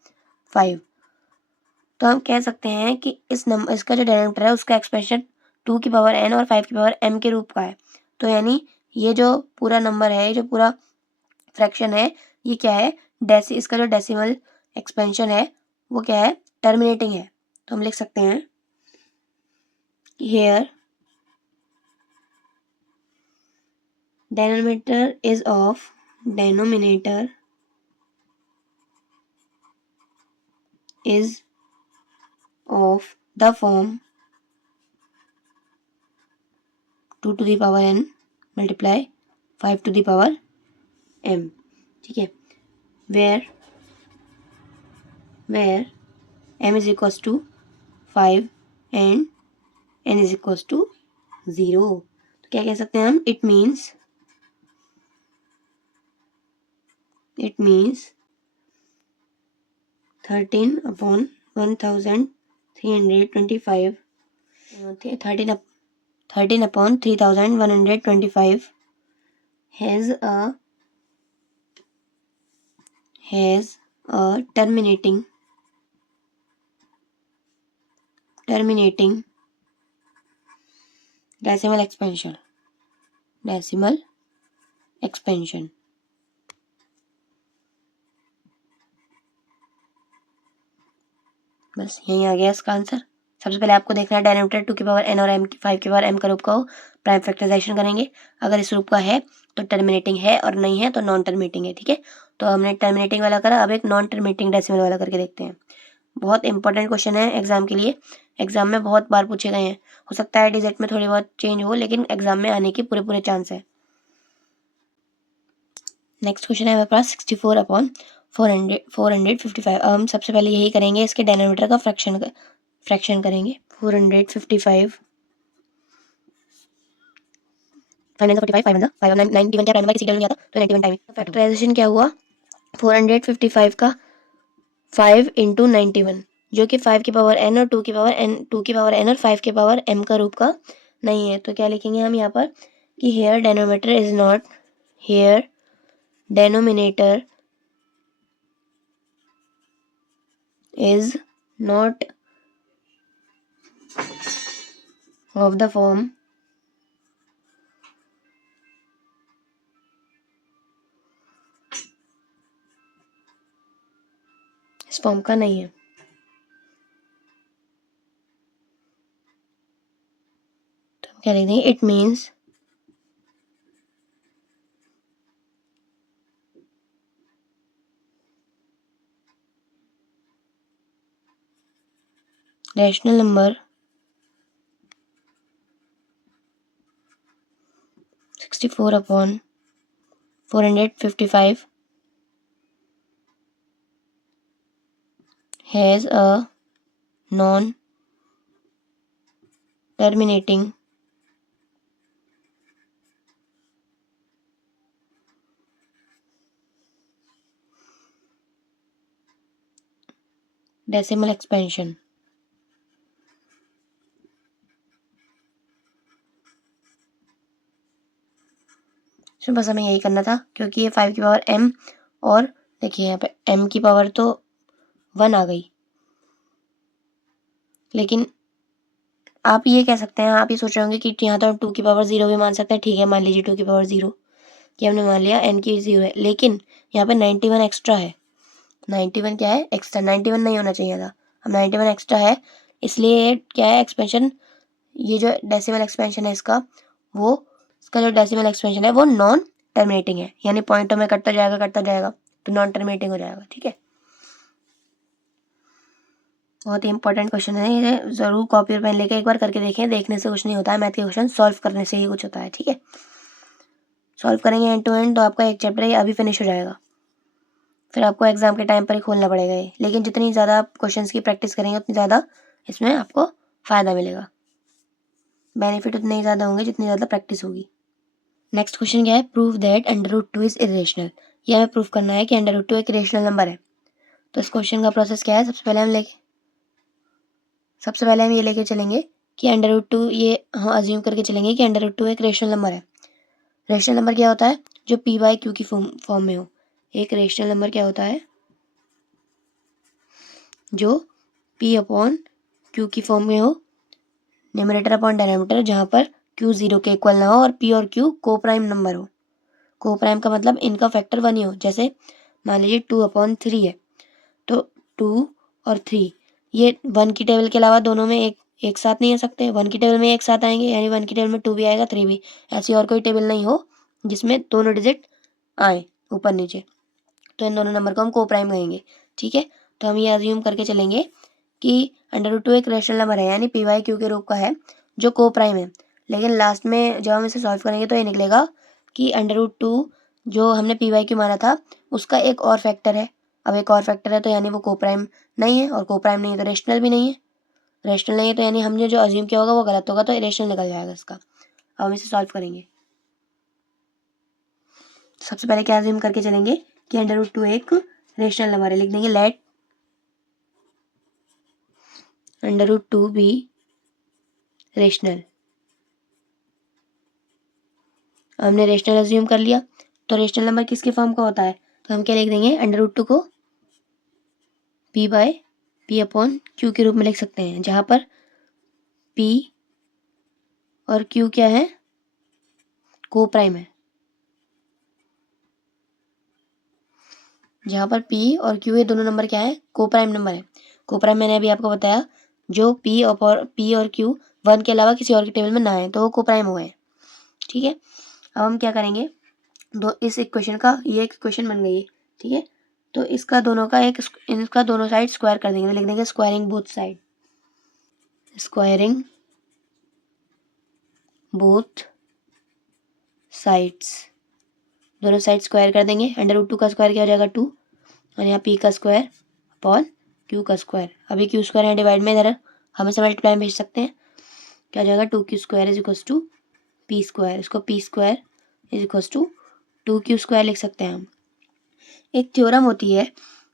5। तो हम कह सकते हैं कि इसका जो डेनोमिनेटर है उसका एक्सप्रेशन 2 की पावर n और 5 की पावर m के रूप का है। तो यानी ये जो पूरा नंबर है, ये जो पूरा फ्रैक्शन है, ये क्या है, इसका जो डेसिमल एक्सपेंशन है वो क्या है, टर्मिनेटिंग है। तो हम लिख सकते हैं here denominator is of the form 2 to the power n multiply 5 to the power m, ठीक है, where m is equals to 5 and n is equals to 0। तो क्या कह सकते हैं हम, it means 13/1325 13/3125 has a terminating decimal expansion। बस यही आ गया इसका आंसर। सबसे पहले आपको देखना है डेनोमिनेटर 2 की पावर n और m की 5 की पावर m का रूप का हो, प्राइम फैक्टराइजेशन करेंगे। अगर इस रूप का है तो टर्मिनेटिंग है और नहीं है तो नॉन टर्मिनेटिंग है, ठीक है। तो हमने टर्मिनेटिंग वाला करा, अब एक नॉन टर्मिनेटिंग डेसिमल वाला करके देखते हैं। बहुत इंपॉर्टेंट क्वेश्चन है एग्जाम के लिए, एग्जाम में बहुत बार पूछे गए हैं। हो सकता है डिजिट में थोड़ी बहुत चेंज हो, लेकिन एग्जाम में आने के पूरे चांस है। नेक्स्ट क्वेश्चन है हमारे पास 64/455। अब हम सबसे पहले यही करेंगे, इसके डेनोमिनेटर का फ्रैक्शन करेंगे। 455 5 5 91 क्या प्राइम नंबर किसी टेबल में आता तो 91 टाइम फैक्टराइजेशन क्या हुआ, 455 का 5 × 91, जो कि 5 की पावर n और 2 की पावर n और 5 की पावर m का रूप का नहीं है। तो क्या लिखेंगे हम यहाँ पर कि here denominator is not of the form इस फॉर्म का नहीं है। तो हम क्या लिख देंगे, it means rational number 64/455 has a non-terminating decimal expansion। तो बस हमें यही करना था, क्योंकि ये 5 की पावर m और देखिए यहाँ पे m की पावर तो 1 आ गई, लेकिन आप ये कह सकते हैं, आप ये सोच रहे होंगे कि यहाँ तो 2 की पावर 0 भी मान सकते हैं, ठीक है, मान लीजिए 2 की पावर 0 कि हमने मान लिया n की 0 है, लेकिन यहाँ पे 91 एक्स्ट्रा है। 91 क्या है, एक्स्ट्रा। 91 नहीं होना चाहिए था, अब 91 एक्स्ट्रा है, इसलिए क्या है एक्सपेंशन, ये जो डेसिमल एक्सपेंशन है इसका जो डेसिमल एक्सपेंशन है वो नॉन टर्मिनेटिंग है, यानी पॉइंटों में कटता जाएगा तो नॉन टर्मिनेटिंग हो जाएगा, ठीक है। बहुत ही इंपॉर्टेंट क्वेश्चन है ये, जरूर कॉपी और पेन लेके एक बार करके देखें, देखने से कुछ नहीं होता है, मैथ के क्वेश्चन सॉल्व करने से ही कुछ होता है, ठीक है। सॉल्व करेंगे एंड टू एंड तो आपका एक चैप्टर ये अभी फिनिश हो जाएगा, फिर आपको एग्जाम के टाइम पर ही खोलना पड़ेगा ये, लेकिन जितनी ज़्यादा आप क्वेश्चन की प्रैक्टिस करेंगे उतनी ज़्यादा इसमें आपको फ़ायदा मिलेगा, बेनिफिट उतने ही ज़्यादा होंगे जितनी ज़्यादा प्रैक्टिस होगी। नेक्स्ट क्वेश्चन क्या है, प्रूव दैट √2 इज इरेशनल। यह हमें प्रूव करना है कि √2 एक इरेशनल नंबर है। तो इस क्वेश्चन का प्रोसेस क्या है, सबसे पहले हम ये लेके चलेंगे कि √2 ये हम अज्यूम करके चलेंगे कि √2 एक रेशनल नंबर है। रेशनल नंबर क्या होता है? जो पी बाई क्यू की फॉर्म में हो। एक रेशनल नंबर क्या होता है? जो पी अपॉन क्यू की फॉर्म में हो, न्यूमरेटर अपॉन डिनोमिनेटर, जहाँ पर क्यू 0 के इक्वल ना हो और पी और क्यू को प्राइम नंबर हो। को प्राइम का मतलब इनका फैक्टर 1 ही हो। जैसे मान लीजिए 2/3 है, तो 2 और 3 ये 1 की टेबल के अलावा दोनों में एक साथ नहीं आ सकते। 1 की टेबल में एक साथ आएंगे, यानी 1 की टेबल में 2 भी आएगा, 3 भी। ऐसी और कोई टेबल नहीं हो जिसमें दोनों डिजिट आए ऊपर नीचे, तो इन दोनों नंबर को हम को प्राइम कहेंगे। ठीक है, तो हम ये अज्यूम करके चलेंगे कि √2 एक रेशनल नंबर है, यानी पी बाई क्यू के रूप का है, जो को प्राइम है। लेकिन लास्ट में जब हम इसे सॉल्व करेंगे तो ये निकलेगा कि √2 जो हमने पी बाई क्यू माना था उसका एक और फैक्टर है। अब एक और फैक्टर है तो यानी वो को प्राइम नहीं है, और को प्राइम नहीं है तो रेशनल भी नहीं है। रेशनल नहीं है तो यानी हमने जो अज्यूम किया होगा वो गलत होगा, तो इरेशनल निकल जाएगा इसका। अब हम इसे सॉल्व करेंगे। सबसे पहले क्या अज्यूम करके चलेंगे कि √2 एक रेशनल नंबर है। लिख देंगे लेट √2 भी रेशनल। हमने रेशनल अज्यूम कर लिया, तो रेशनल नंबर किसके फॉर्म का होता है? तो हम क्या लिख देंगे? √2 को P by P upon Q के रूप में लिख सकते हैं, जहाँ पर पी और क्यू क्या है? को प्राइम है। जहाँ पर पी और क्यू ये दोनों नंबर क्या है? को प्राइम नंबर है। को प्राइम मैंने अभी आपको बताया, जो पी और क्यू 1 के अलावा किसी और की टेबल में ना है तो वो को प्राइम हो गए। ठीक है, अब हम क्या करेंगे? इस इक्वेशन का ये एक इक्वेशन बन गई है। ठीक है, तो इसका दोनों साइड स्क्वायर कर देंगे। लिख देंगे squaring both side. Squaring both sides, दोनों साइड स्क्वायर कर देंगे। √2 का स्क्वायर क्या हो जाएगा? 2, और यहाँ पी का स्क्वायर अपॉन क्यू का स्क्वायर। अभी क्यू स्क्वायर यहाँ डिवाइड में, इधर हम इसे मल्टीप्लाई में भेज सकते हैं। क्या हो जाएगा? 2q² is equals to p square. इसको p square is equals to 2q² लिख सकते हैं हम। एक थ्योरम होती है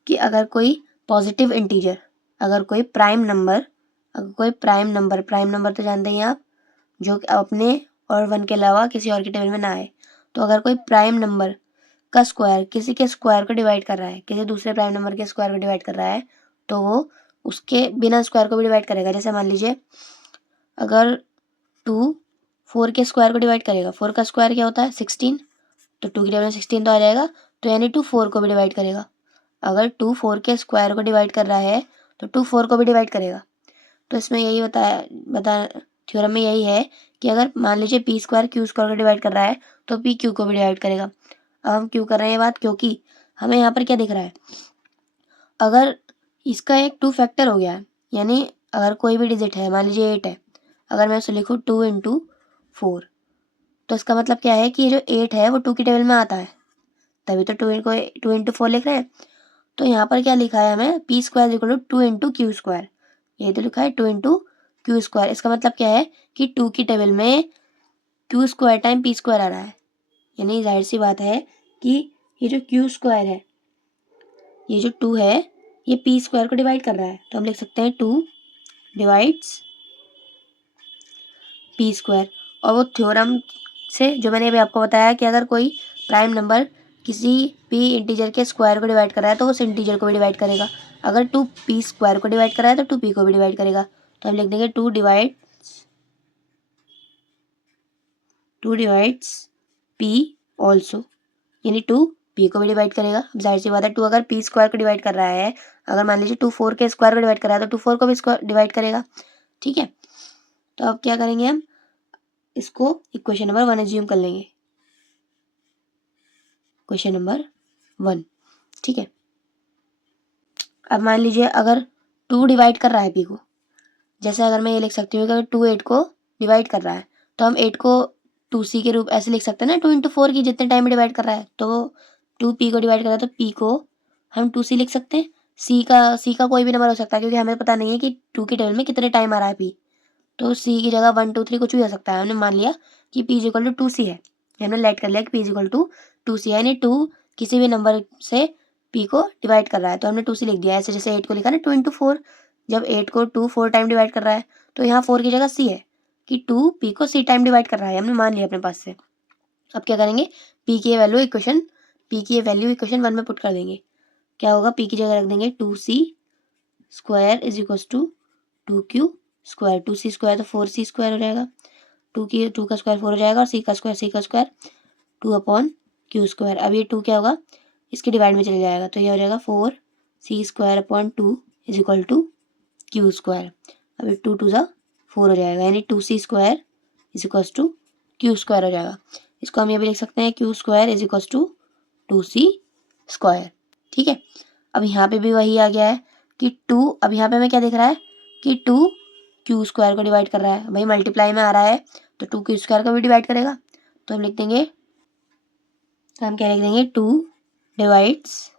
कि अगर कोई पॉजिटिव इंटीजर, अगर कोई प्राइम नंबर प्राइम नंबर तो जानते हैं आप, जो अपने और 1 के अलावा किसी और की टेबल में ना आए, तो अगर कोई प्राइम नंबर का स्क्वायर किसी के स्क्वायर को डिवाइड कर रहा है, किसी दूसरे प्राइम नंबर के स्क्वायर को डिवाइड कर रहा है, तो वो उसके बिना स्क्वायर को भी डिवाइड करेगा। जैसे मान लीजिए अगर 2 4 के स्क्वायर को डिवाइड करेगा, 4 का स्क्वायर क्या होता है? 16, तो 2 की टेबल में 16 तो आ जाएगा, तो यानी 2 4 को भी डिवाइड करेगा। अगर 2 4 के स्क्वायर को डिवाइड कर रहा है तो 2 4 को भी डिवाइड करेगा। तो इसमें यही बता थ्योरम में यही है कि अगर मान लीजिए पी स्क्वायर क्यू स्क्वायर को डिवाइड कर रहा है तो पी क्यू को भी डिवाइड करेगा। अब हम क्यों कर रहे हैं ये बात? क्योंकि हमें यहाँ पर क्या दिख रहा है? अगर इसका एक 2 फैक्टर हो गया, यानी अगर कोई भी डिजिट है, मान लीजिए 8 है, अगर मैं उसे लिखूँ 2 × 4, तो इसका मतलब क्या है कि ये जो 8 है वो 2 की टेबल में आता है, तभी तो 2 × 4 लिख रहे हैं। तो यहाँ पर क्या लिखा है हमें? P square equal to 2 × q square. यही तो लिखा है 2 × क्यू स्क्वायर। इसका मतलब क्या है कि 2 की टेबल में q square time p square आ रहा है, यानी जाहिर सी बात है कि ये जो क्यू स्क्वायर है, ये जो 2 है, ये पी स्क्वायर को डिवाइड कर रहा है। तो हम लिख सकते हैं 2 डिवाइड्स पी स्क्वायर। और वो थ्योरम से जो मैंने अभी आपको बताया कि अगर कोई प्राइम नंबर किसी भी इंटीजर के स्क्वायर को डिवाइड कर रहा है तो उस इंटीजर को भी डिवाइड करेगा। अगर 2 पी स्क्वायर को डिवाइड कर रहा है तो 2 पी को भी डिवाइड करेगा। तो हम लिख देंगे 2 डिवाइड्स पी ऑल्सो, यानी 2 पी को भी डिवाइड करेगा। अब जाहिर सी बात है 2 अगर पी स्क्वायर को डिवाइड कर रहा है, अगर मान लीजिए 2 4 के स्क्वायर को डिवाइड कर रहा है तो 2 4 को भी डिवाइड करेगा। ठीक है, तो अब क्या करेंगे? हम इसको इक्वेशन नंबर 1 एज्यूम कर लेंगे। क्वेश्चन नंबर 1, ठीक है। अब मान लीजिए अगर 2 डिवाइड कर रहा है पी को, जैसे अगर मैं ये लिख सकती हूँ कि अगर 2 8 को डिवाइड कर रहा है तो हम 8 को 2c के रूप ऐसे लिख सकते हैं ना, 2 × 4 की जितने टाइम में डिवाइड कर रहा है, तो 2 पी को डिवाइड कर रहा है तो पी को हम 2c लिख सकते हैं। सी का कोई भी नंबर हो सकता है, क्योंकि हमें पता नहीं है कि 2 की टेबल में कितने टाइम आ रहा है पी, तो सी की जगह 1 2 3 कुछ भी हो सकता है। हमने मान लिया कि पी इक्वल टू 2c है, हमने लेट कर लिया कि पी इक्वल टू 2c है, यानी 2 किसी भी नंबर से पी को डिवाइड कर रहा है, तो हमने 2c लिख दिया। ऐसे जैसे 8 को लिखा ना 2 × 4, जब 8 को 2 4 टाइम डिवाइड कर रहा है तो यहाँ 4 की जगह सी है कि 2p को c टाइम डिवाइड कर रहा है, हमने मान लिया अपने पास से। अब क्या करेंगे, p की वैल्यू इक्वेशन 1 में पुट कर देंगे। क्या होगा, p की जगह रख देंगे 2c square is equals to 2q square. 2c square तो 4c स्क्वायर हो जाएगा, 2 का स्क्वायर 4 हो जाएगा और c का स्क्वायर 2/q स्क्वायर। अब ये 2 क्या होगा, इसके डिवाइड में चले जाएगा, तो ये हो जाएगा 4c square upon 2 is equal to q square. अब ये 2 × 4 हो जाएगा, यानी 2c square is equals to q square हो जाएगा। इसको हम ये भी लिख सकते हैं q square is equals to 2c square. ठीक है, अब यहाँ पे भी वही आ गया है कि 2, अब यहाँ पे हमें क्या दिख रहा है कि 2 q स्क्वायर को डिवाइड कर रहा है, भाई मल्टीप्लाई में आ रहा है तो 2 q स्क्वायर को भी डिवाइड करेगा। तो हम लिख देंगे, तो हम क्या लिख देंगे, 2 डिवाइड्स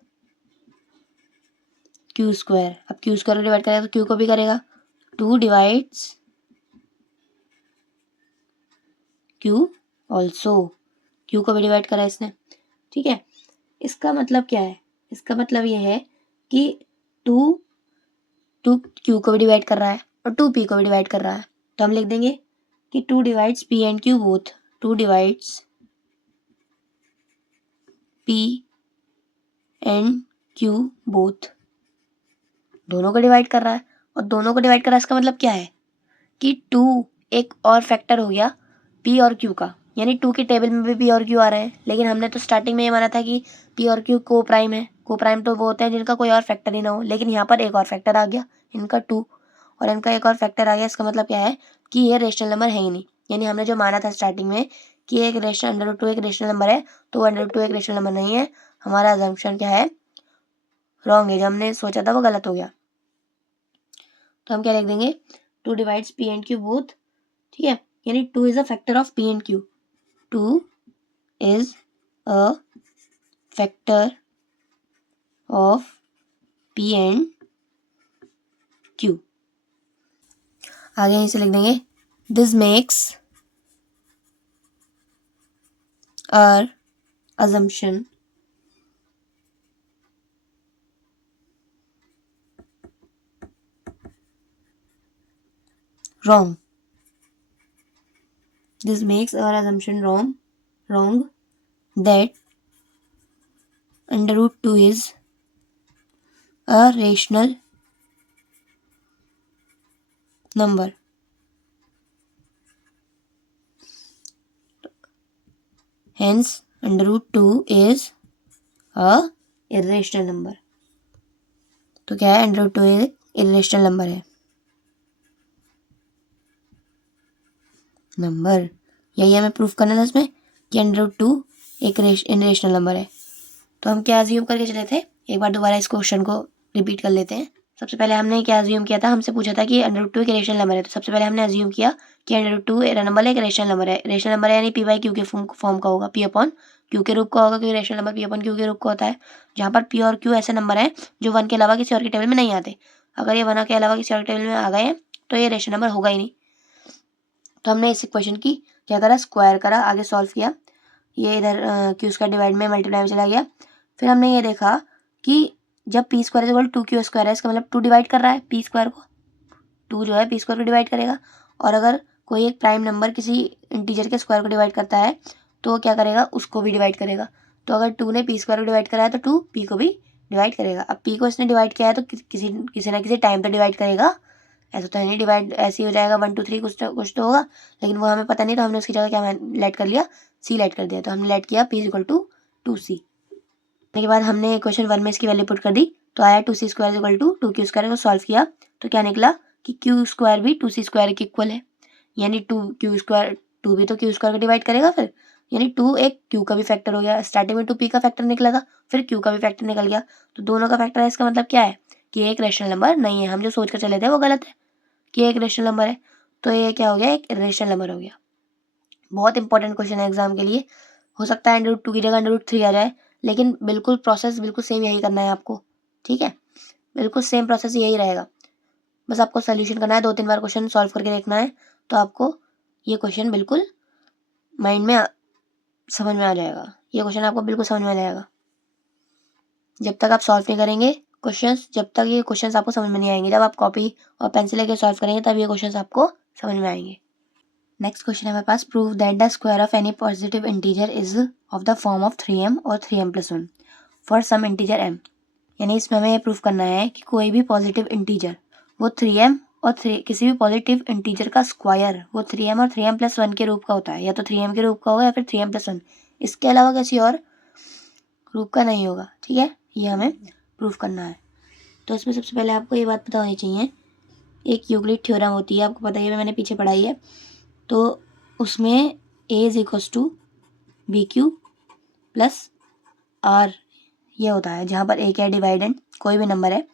q स्क्वायर। अब q स्क्वायर को डिवाइड करेगा तो q को भी करेगा, 2 डिवाइड्स q ऑल्सो, q को भी डिवाइड करा इसने। ठीक है, इसका मतलब क्या है, इसका मतलब ये है कि 2 q को भी डिवाइड कर रहा है और 2p को भी डिवाइड कर रहा है। तो हम लिख देंगे कि 2 divides p and q both, 2 divides p and q both, दोनों को डिवाइड कर रहा है। और दोनों को डिवाइड कर रहा है इसका मतलब क्या है कि 2 एक और फैक्टर हो गया p और q का, यानी 2 की टेबल में भी p और q आ रहे हैं। लेकिन हमने तो स्टार्टिंग में ये माना था कि p और q को प्राइम है। को प्राइम तो वो होते हैं जिनका कोई और फैक्टर ही ना हो, लेकिन यहाँ पर एक और फैक्टर आ गया, इनका 2 और इनका एक और फैक्टर आ गया। इसका मतलब क्या है कि ये रेशनल नंबर है ही नहीं। यानी हमने जो माना था स्टार्टिंग में कि एक रेशनल √2 एक रेशनल नंबर है, तो √2 एक रेशनल नंबर नहीं है। हमारा अजम्पशन क्या है, रॉन्ग है, जो हमने सोचा था वो गलत हो गया। तो हम क्या लिख देंगे, 2 divides p and q both. ठीक है, यानी 2 is a factor of p and q, 2 is a factor of p and q। आगे यहीं से लिख देंगे, this makes our assumption wrong. This makes our assumption wrong that under root 2 is a rational number. Hence, under root 2 is a irrational number. तो क्या है, under root 2 एक irrational number है, नंबर यही हमें प्रूफ करना था इसमें कि अंडर रूट 2 एक इरेशनल नंबर है। तो हम क्या अज्यूम करके चले थे, एक बार दोबारा इस क्वेश्चन को रिपीट कर लेते हैं। सबसे पहले हमने क्या अज्यूम किया था, हमसे पूछा था कि अंडर रूट 2 एक रेशनल नंबर है। तो सबसे पहले हमने अज्यूम किया कि अंडर रूट 2 नंबर एक रेशनल नंबर है। रेशनल नंबर है यानी p बाई क्यू के फॉर्म का होगा, p अपॉन क्यू के रूप का होगा, क्योंकि rational number p upon Q के रूप का होता है। जहाँ पर p और q ऐसे नंबर हैं जो 1 के अलावा किसी और के टेबल में नहीं आते। अगर ये 1 के अलावा किसी और के टेबल में आ गए हैं तो ये रेशनल नंबर होगा ही नहीं। तो हमने इस इक्वेशन की क्या करा, स्क्वायर करा, आगे सॉल्व किया, ये इधर क्यू स्क्वायर डिवाइड में मल्टीप्लाई में चला गया। फिर हमने ये देखा कि जब p square equal to q square है, इसका मतलब 2 डिवाइड कर रहा है पी स्क्वायर को, 2 जो है पी स्क्वायर को डिवाइड करेगा। और अगर कोई एक प्राइम नंबर किसी इंटीजर के स्क्वायर को डिवाइड करता है तो क्या करेगा, उसको भी डिवाइड करेगा। तो अगर 2 ने पी स्क्वायर को डिवाइड करा है तो 2 पी को भी डिवाइड करेगा। अब पी को इसने डिवाइड किया है तो किसी ना किसी टाइम तो डिवाइड करेगा, ऐसा तो है नहीं डिवाइड ऐसे ही हो जाएगा 1 2 3 कुछ तो होगा, लेकिन वो हमें पता नहीं। तो हमने उसकी जगह क्या लेट कर लिया, सी लेट कर दिया। तो हमने लेट किया p इक्वल टू 2c। के बाद हमने क्वेश्चन 1 में इसकी वैल्यू पुट कर दी, तो आया 2c square equal to 2q square को सॉल्व किया तो क्या निकला कि q स्क्वायर भी 2c स्क्वायर के इक्वल है, यानी 2q स्क्वायर 2 भी तो q स्क्वायर को डिवाइड करेगा फिर, यानी 2 एक q का भी फैक्टर हो गया। स्टार्टिंग में 2p का फैक्टर निकला था, फिर q का भी फैक्टर निकल गया, तो दोनों का फैक्टर है। इसका मतलब क्या है कि एक रेशनल नंबर नहीं है। हम जो सोच कर चले थे वो गलत है कि एक रेशनल नंबर है, तो ये क्या हो गया, एक रेशनल नंबर हो गया। बहुत इंपॉर्टेंट क्वेश्चन है एग्जाम के लिए। हो सकता है अंडर रूट 2 की जगह अंडर रूट 3 आ जाए, लेकिन बिल्कुल प्रोसेस बिल्कुल सेम यही करना है आपको। ठीक है, बिल्कुल सेम प्रोसेस यही रहेगा, बस आपको सोल्यूशन करना है, 2-3 बार क्वेश्चन सॉल्व करके देखना है, तो आपको ये क्वेश्चन बिल्कुल माइंड में समझ में आ जाएगा। ये क्वेश्चन आपको बिल्कुल समझ में आ जाएगा। जब तक आप सॉल्व नहीं करेंगे क्वेश्चंस, जब तक ये क्वेश्चंस आपको समझ में नहीं आएंगे, जब आप कॉपी और पेंसिल लेके सॉल्व करेंगे तब ये क्वेश्चंस आपको समझ में आएंगे। नेक्स्ट क्वेश्चन है हमारे पास, prove that the square of any positive integer is of the form of 3m और 3m+1 for some integer m। यानी इसमें हमें ये प्रूव करना है कि कोई भी पॉजिटिव इंटीजर वो 3m और किसी भी पॉजिटिव इंटीजर का स्क्वायर वो 3m और 3m+1 के रूप का होता है, या तो 3m के रूप का होगा या फिर 3m+1, इसके अलावा किसी और रूप का नहीं होगा। ठीक है, ये हमें प्रूव करना है। तो इसमें सबसे पहले आपको ये बात पता होनी चाहिए, एक यूक्लिड थ्योरम होती है, आपको पता ही है, मैंने पीछे पढ़ाई है। तो उसमें a is equals to b q plus r ये होता है, जहाँ पर a क्या है डिवाइडेंड, कोई भी नंबर है,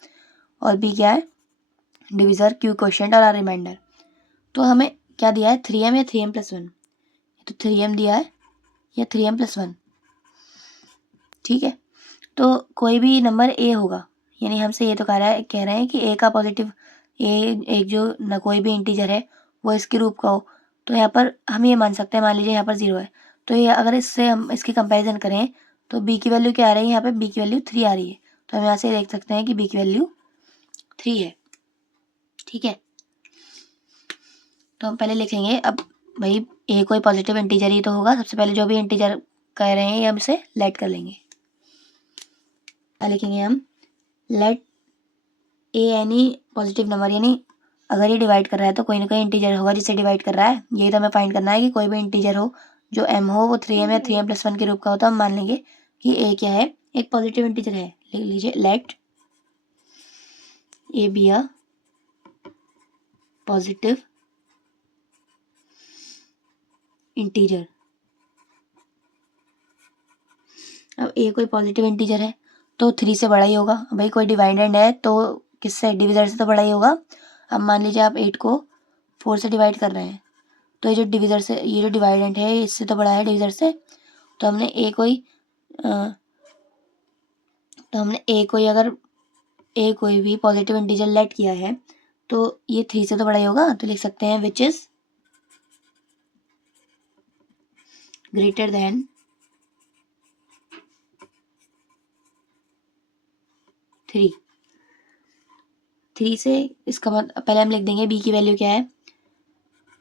और b क्या है डिविज़र, q क्वोशिएंट और r रिमाइंडर। तो हमें क्या दिया है 3m या 3m+1, तो 3m दिया है या 3m+1। ठीक है, तो कोई भी नंबर a होगा, यानी हमसे ये तो कह रहे हैं कि a का पॉजिटिव एक जो न कोई भी इंटीजर है वो इसके रूप का हो। तो यहाँ पर हम ये मान सकते हैं, मान लीजिए यहाँ पर 0 है, तो ये अगर इससे हम इसकी कंपैरिजन करें तो b की वैल्यू क्या आ रही है, यहाँ पे b की वैल्यू 3 आ रही है। तो हम यहाँ से देख सकते हैं कि b की वैल्यू 3 है। ठीक है, तो हम पहले लिखेंगे, अब भाई a कोई पॉजिटिव इंटीजर ही तो होगा, सबसे पहले जो भी इंटीजर कह रहे हैं ये हम इसे लेट कर लेंगे। क्या लिखेंगे हम, लेट ए एनी पॉजिटिव नंबर, यानी अगर ये डिवाइड कर रहा है तो कोई ना कोई इंटीजर होगा जिससे डिवाइड कर रहा है। यही तो हमें फाइंड करना है कि कोई भी इंटीजर हो जो m हो वो 3m या 3m+1 के रूप का हो। तो हम मान लेंगे कि a क्या है, एक पॉजिटिव इंटीजर है, लिख लीजिए let a be a positive integer. अब a कोई पॉजिटिव इंटीजर है तो 3 से बड़ा ही होगा, भाई कोई डिवाइडेंड है तो किससे, डिविजर से तो बड़ा ही होगा। अब मान लीजिए आप 8 को 4 से डिवाइड कर रहे हैं, तो ये जो डिविजर से, ये जो डिवाइडेंट है इससे तो बड़ा है डिविजर से। तो हमने a कोई अगर a कोई भी पॉजिटिव इंटीजर लेट किया है तो ये 3 से तो बड़ा ही होगा। तो लिख सकते हैं विच इज ग्रेटर देन 3 से, इसका मतलब पहले हम लिख देंगे b की वैल्यू क्या है,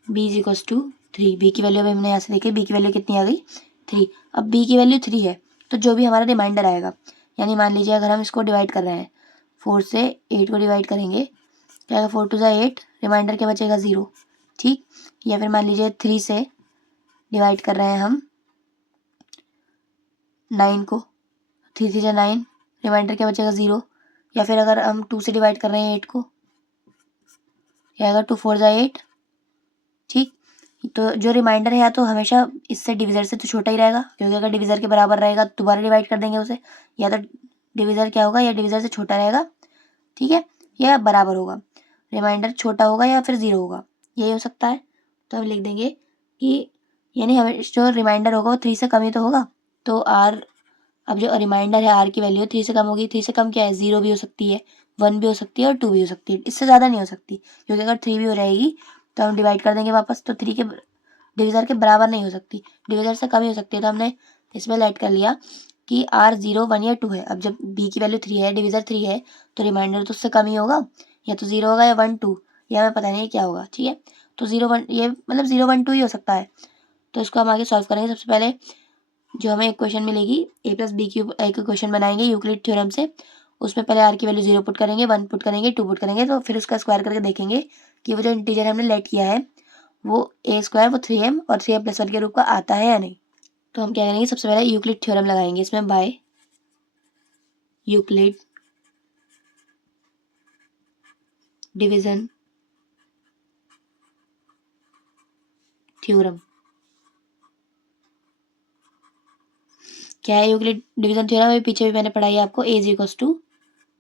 b is equals to 3। b की वैल्यू अभी हमने यहाँ से देखी, b की वैल्यू कितनी आ गई 3। अब b की वैल्यू 3 है तो जो भी हमारा रिमाइंडर आएगा, यानी मान लीजिए अगर हम इसको डिवाइड कर रहे हैं 4 से 8 को डिवाइड करेंगे, क्या होगा 4 टू ज़ा 8, रिमाइंडर क्या बचेगा 0। ठीक, या फिर मान लीजिए 3 से डिवाइड कर रहे हैं हम 9 को, 3 3 ज़ा 9, रिमाइंडर क्या बचेगा 0। या फिर अगर हम 2 से डिवाइड कर रहे हैं 8 को, क्या आएगा 2 4 ज़ा 8। ठीक, तो जो रिमाइंडर है या तो हमेशा इससे डिविज़र से तो छोटा ही रहेगा, क्योंकि अगर डिविज़र के बराबर रहेगा तो दोबारा डिवाइड कर देंगे उसे, या तो डिविज़र क्या होगा, या डिविज़र से छोटा रहेगा, ठीक है, या बराबर होगा, रिमाइंडर छोटा होगा या फिर 0 होगा, यही हो सकता है। तो हम लिख देंगे कि यानी हमें जो रिमाइंडर होगा वो 3 से कम ही तो होगा। तो r, अब जो रिमाइंडर है r की वैल्यू 3 से कम होगी, 3 से कम क्या है 0 भी हो सकती है, 1 भी हो सकती है और 2 भी हो सकती है, इससे ज़्यादा नहीं हो सकती, क्योंकि अगर 3 भी हो जाएगी तो हम डिवाइड कर देंगे वापस, तो 3 के डिविज़र के बराबर नहीं हो सकती, डिविज़र से कम ही हो सकती है। तो हमने इसमें लेट कर लिया कि r 0 1 या 2 है। अब जब b की वैल्यू 3 है, डिविज़र 3 है, तो रिमाइंडर तो उससे कम ही होगा, या तो 0 होगा या 1 2, या हमें पता नहीं क्या होगा। ठीक है, तो 0 1, ये मतलब 0 1 2 ही हो सकता है। तो इसको हम आगे सॉल्व करेंगे। सबसे पहले जो हमें इक्वेशन मिलेगी a प्लस बी क्यूब, एक इक्वेशन बनाएंगे यूक्लिड थ्योरम से, उसमें पहले r की वैल्यू 0 पुट करेंगे, 1 पुट करेंगे, 2 पुट करेंगे, तो फिर उसका स्क्वायर करके देखेंगे कि वो जो इंटीजर हमने लेट किया है वो a स्क्वायर वो 3m और 3m+1 के रूप का आता है या नहीं। तो हम क्या करेंगे, सबसे पहले यूक्लिड थ्योरम लगाएंगे इसमें, बाय यूक्लिड डिवीजन थ्योरम। क्या है यूक्लिड डिवीजन थ्योरम, अभी पीछे भी मैंने पढ़ाई है आपको, a is equals to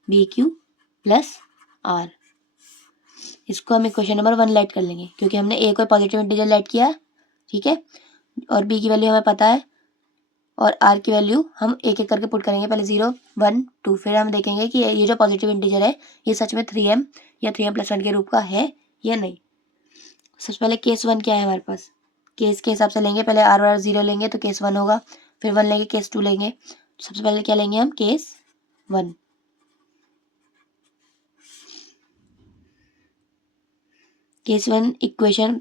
b q plus r. इसको हम इक्वेशन नंबर 1 लेट कर लेंगे, क्योंकि हमने a को पॉजिटिव इंटीजर लेट किया, ठीक है, और b की वैल्यू हमें पता है, और r की वैल्यू हम एक एक करके पुट करेंगे, पहले 0 1 2, फिर हम देखेंगे कि ये जो पॉजिटिव इंटीजर है ये सच में 3m या 3m+1 के रूप का है या नहीं। सबसे पहले केस 1 क्या है हमारे पास, केस के हिसाब से लेंगे, पहले r और 0 लेंगे तो केस 1 होगा, फिर 1 लेंगे, केस 2 लेंगे। सबसे पहले क्या लेंगे हम, case 1। Case 1 equation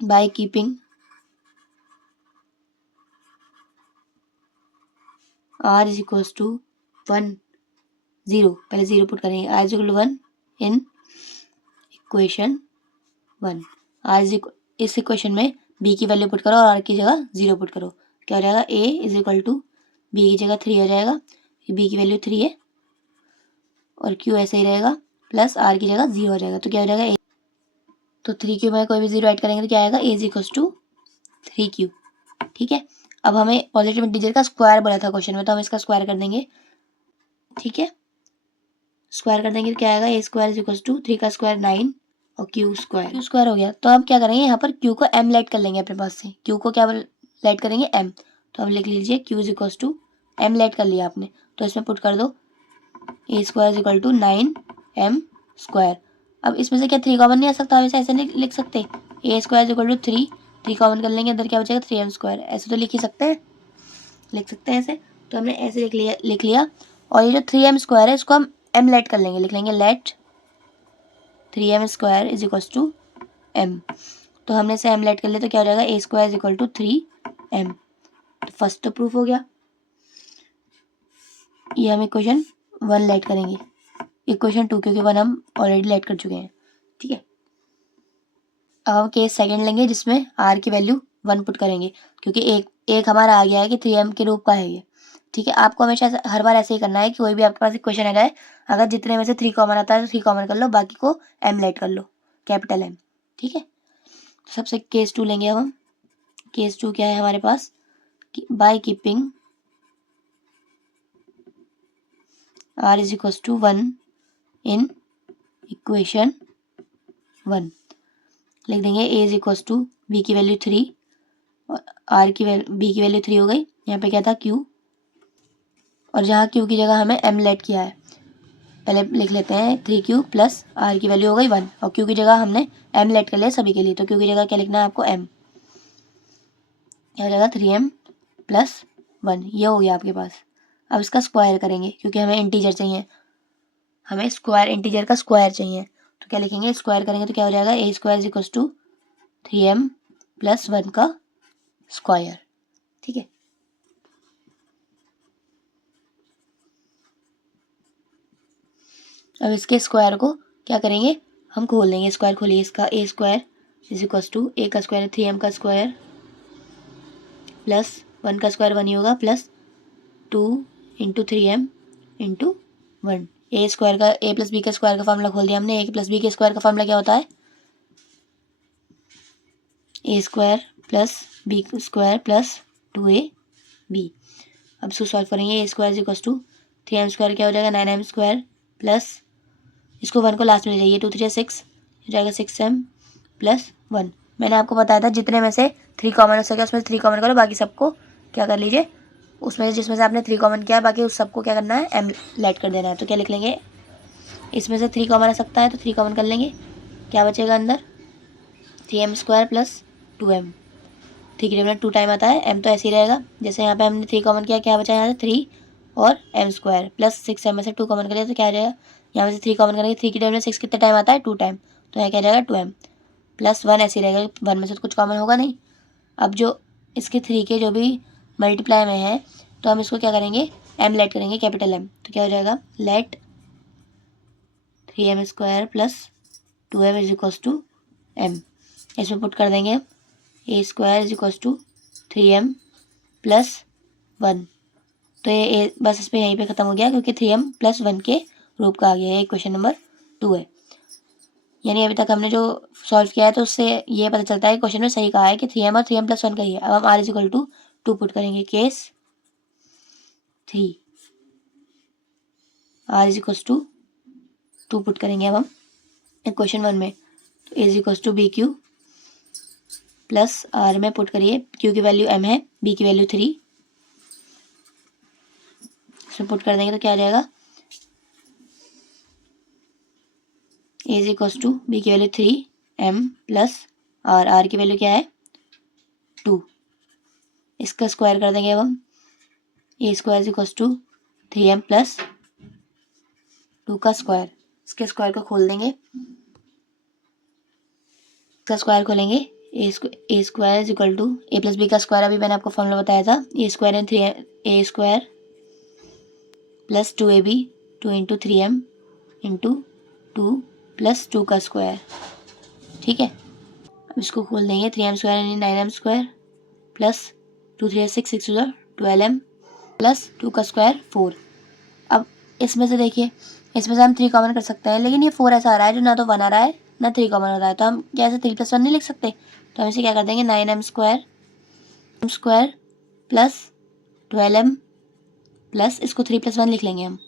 by keeping r is equals to 1 0, पहले 0 पुट करेंगे, r is equal to 1 in equation 1। इस इक्वेशन में b की वैल्यू पुट करो और r की जगह 0 पुट करो, क्या हो जाएगा, a is equal to b की जगह 3 हो जाएगा, b की वैल्यू 3 है और q ऐसे ही रहेगा, प्लस r की जगह 0 हो जाएगा, तो क्या हो जाएगा a, तो 3q में कोई भी 0 ऐड करेंगे तो क्या आएगा, a is equal to 3q। ठीक है, अब हमें पॉजिटिव इंटीजर का स्क्वायर बोला था क्वेश्चन में, तो हम इसका स्क्वायर कर देंगे। ठीक है, स्क्वायर कर देंगे तो क्या आएगा, a square is equal to 3 का स्क्वायर 9 और q स्क्वायर हो गया। तो अब क्या करेंगे, यहाँ पर q को m लेट कर लेंगे अपने पास से, q को क्या लेट करेंगे, m, तो हम लिख लीजिए q is equal to m let कर लिया आपने, तो इसमें पुट कर दो a square is equal to 9m square. अब इसमें से क्या 3 कॉमन नहीं आ सकता, हम इसे ऐसे नहीं लिख सकते, a square is equal to 3 common कर लेंगे, अंदर क्या बचेगा 3m स्क्वायर, ऐसे तो लिख ही सकते हैं, लिख सकते हैं ऐसे, तो हमने ऐसे लिख लिया। और ये जो 3m स्क्वायर है इसको हम m लेट कर लेंगे, लिख लेंगे let 3m square is equal to m, तो हमने इसे m लेट कर लिया, तो क्या हो जाएगा, a square is equal to 3m। तो फर्स्ट तो प्रूफ हो गया, ये हम इक्वेशन 1 लेट करेंगे, इक्वेशन 2 क्योंकि 1 हम ऑलरेडी लेट कर चुके हैं। ठीक है, अब हम केस सेकंड लेंगे जिसमें r की वैल्यू 1 पुट करेंगे, क्योंकि एक हमारा आ गया है कि 3m के रूप का है ये। ठीक है, आपको हमेशा हर बार ऐसे ही करना है कि कोई भी आपके पास इक्वेशन आ जाए, अगर जितने में से 3 कॉमन आता है तो 3 कॉमन कर लो, बाकी को m लेट कर लो, कैपिटल M। ठीक है, तो सबसे केस 2 लेंगे अब हम। केस 2 क्या है हमारे पास, by keeping r is equal to 1 in equation 1, लिख देंगे a is equal to b की वैल्यू 3 और r की वैल्यू b की वैल्यू 3 हो गई, यहाँ पे क्या था q, और जहाँ q की जगह हमें m लेट किया है, पहले लिख लेते हैं 3q प्लस r की वैल्यू हो गई 1 और q की जगह हमने m लेट कर लिया सभी के लिए, तो q की जगह क्या लिखना है आपको m, क्या हो जाएगा 3m प्लस 1, ये हो गया आपके पास। अब इसका स्क्वायर करेंगे क्योंकि हमें इंटीजर चाहिए, हमें स्क्वायर इंटीजर का स्क्वायर चाहिए, तो क्या लिखेंगे, स्क्वायर करेंगे तो क्या हो जाएगा, a square is equal to 3m plus 1 का स्क्वायर। ठीक है, अब इसके स्क्वायर को क्या करेंगे, हम खोल देंगे, स्क्वायर खोलिए इसका, a square is equal to a का स्क्वायर 3m का स्क्वायर प्लस 1 का स्क्वायर 1 ही होगा, plus 2 into 3m into 1, a square का a प्लस बी का स्क्वायर का फॉर्मूला खोल दिया हमने, a प्लस बी के स्क्वायर का फॉर्मूला क्या होता है, a square plus b square plus 2ab। अब इसको सॉल्व करेंगे, a square is equal to 3m square क्या हो जाएगा 9m स्क्वायर प्लस, इसको 1 को लास्ट में ले जाइए, 2 3 6 हो जाएगा 6m प्लस 1। मैंने आपको बताया था जितने में से 3 कॉमन हो सके उसमें से 3 कॉमन करो, बाकी सबको क्या कर लीजिए, उसमें से जिसमें से आपने 3 कॉमन किया बाकी उस सबको क्या करना है, m लेट कर देना है। तो क्या लिख लेंगे, इसमें से 3 कॉमन आ सकता है तो 3 कॉमन कर लेंगे, क्या बचेगा अंदर 3m स्क्वायर प्लस 2m, ठीक है, 2 टाइम आता है, m तो ऐसे ही रहेगा, जैसे यहाँ पे हमने 3 कॉमन किया, क्या बचा यहाँ से 3 और m स्क्वायर प्लस 6m में से 2 कॉमन करें तो क्या आ जाएगा, यहाँ में से 3 कॉमन करेंगे, 3 की टाइम में 6 कितने टाइम आता है 2 टाइम, तो यहाँ क्या जाएगा 2m प्लस 1 ऐसे ही रहेगा, 1 में से तो कुछ कॉमन होगा नहीं। अब जो इसके 3 के जो भी मल्टीप्लाई में है तो हम इसको क्या करेंगे, m लेट करेंगे कैपिटल M, तो क्या हो जाएगा let 3m square plus 2m is equal to m, इसमें पुट कर देंगे a square is equal to 3m plus 1, तो ये बस इस पर यहीं पे ख़त्म हो गया क्योंकि 3m प्लस 1 के रूप का आ गया है, क्वेश्चन नंबर 2 है। यानी अभी तक हमने जो सॉल्व किया है तो उससे ये पता चलता है कि क्वेश्चन में सही कहा है कि 3m और 3m प्लस 1 का ही है। अब हम r is equal to 2 put करेंगे, case 3 r is equal to 2 put करेंगे अब हम क्वेश्चन 1 में, तो a is equal to b q plus r में पुट करिए, q की वैल्यू m है, b की वैल्यू 3, इसमें पुट कर देंगे तो क्या आ जाएगा, a is equal to b की वैल्यू 3m प्लस r की वैल्यू क्या है 2, इसका स्क्वायर कर देंगे अब हम, a square is equal to 3m plus 2 का स्क्वायर, इसके स्क्वायर को खोल देंगे, का स्क्वायर खोलेंगे, a square is equal to a plus b का स्क्वायर, अभी मैंने आपको फॉर्मूला बताया था, a square and 3 a square plus 2ab 2 into 3m into 2 plus 2 का स्क्वायर। ठीक है, अब इसको खोल देंगे, 3m स्क्वायर यानी 9m square plus 2 3 6 6 12m plus 2 का स्क्वायर 4। अब इसमें से देखिए, इसमें से हम 3 कॉमन कर सकते हैं, लेकिन ये 4 ऐसा आ रहा है जो ना तो 1 आ रहा है ना 3 कॉमन हो रहा है, तो हम क्या ऐसे 3 + 1 नहीं लिख सकते, तो हम इसे क्या कर देंगे 9m square plus 12m plus इसको 3 + 1 लिख लेंगे हम।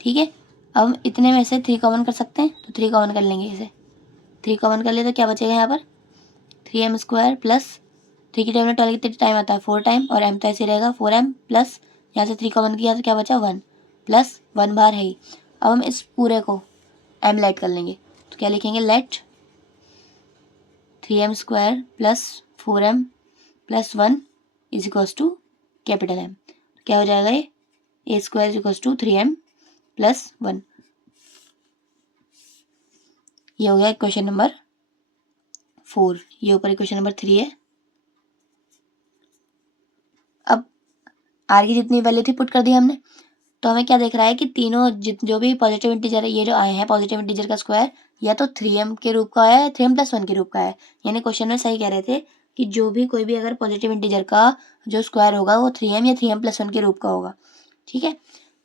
ठीक है, अब हम इतने में से 3 कॉमन कर सकते हैं, तो 3 कॉमन कर लेंगे, इसे 3 कॉमन कर ले तो क्या बचेगा यहाँ पर 3m स्क्वायर प्लस 3 की टेबल में 12 कितने टाइम आता है 4 टाइम, और m तो ऐसे रहेगा 4m प्लस यहाँ से 3 कॉमन किया तो क्या बचा 1 प्लस 1 बार है ही। अब हम इस पूरे को m लेट कर लेंगे, तो क्या लिखेंगे let 3m square plus 4m plus 1 is equals to capital M। क्या हो जाएगा ये a square is equals to 3m plus 1। ये हो गया क्वेश्चन नंबर 4। ये ऊपर क्वेश्चन नंबर 3 है। अब आर की जितनी वैल्यू थी पुट कर दी हमने, तो हमें क्या देख रहा है कि तीनों जो भी पॉजिटिव इंटीजर है, ये जो आए हैं पॉजिटिव इंटीजर का स्क्वायर या तो 3m के रूप का आया है 3m + 1 के रूप का है। यानी क्वेश्चन में सही कह रहे थे कि जो भी कोई भी अगर पॉजिटिव इंटीजर का जो स्क्वायर होगा वो 3m या 3m + 1 के रूप का होगा। ठीक है,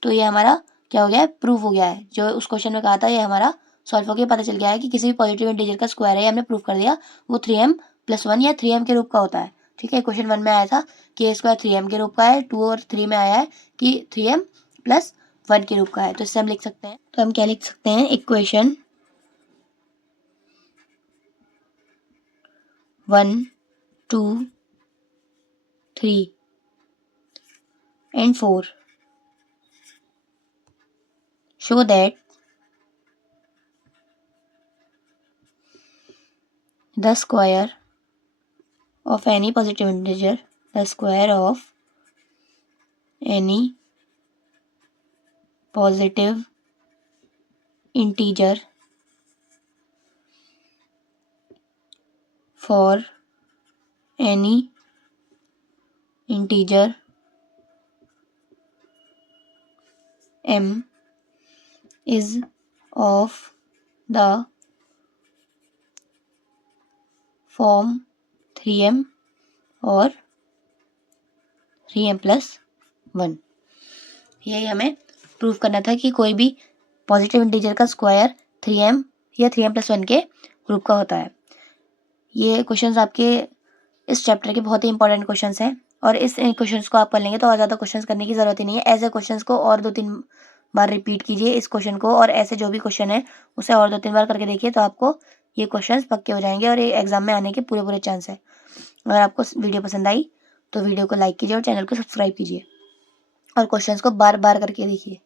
तो ये हमारा क्या हो गया है प्रूफ हो गया है, जो उस क्वेश्चन में कहा था ये हमारा सॉल्व होकर पता चल गया है कि किसी भी पॉजिटिव इंटीजर का स्क्वायर है, हमने प्रूफ कर दिया वो 3m + 1 या 3m के रूप का होता है। ठीक है, क्वेश्चन 1 में आया था कि ए स्क्वायर 3m के रूप का है, 2 और 3 में आया है कि 3m + 1 के रूप का है, तो इससे हम लिख सकते हैं, तो हम क्या लिख सकते हैं equation 1 2 3 and 4 show that the square of any positive integer, the square of any positive integer for any integer m is of the form 3m और 3m + 1। यही हमें प्रूव करना था कि कोई भी पॉजिटिव इंटीजर का स्क्वायर 3m या 3m + 1 के ग्रुप का होता है। ये क्वेश्चंस आपके इस चैप्टर के बहुत ही इंपॉर्टेंट क्वेश्चंस हैं, और इस क्वेश्चंस को आप कर लेंगे तो और ज़्यादा क्वेश्चंस करने की ज़रूरत ही नहीं है। ऐसे क्वेश्चंस को और 2-3 बार रिपीट कीजिए इस क्वेश्चन को, और ऐसे जो भी क्वेश्चन है उसे और 2-3 बार करके देखिए, तो आपको ये क्वेश्चंस पक्के हो जाएंगे और ये एग्जाम में आने के पूरे चांस है। अगर आपको वीडियो पसंद आई तो वीडियो को लाइक कीजिए और चैनल को सब्सक्राइब कीजिए और क्वेश्चंस को बार बार करके देखिए।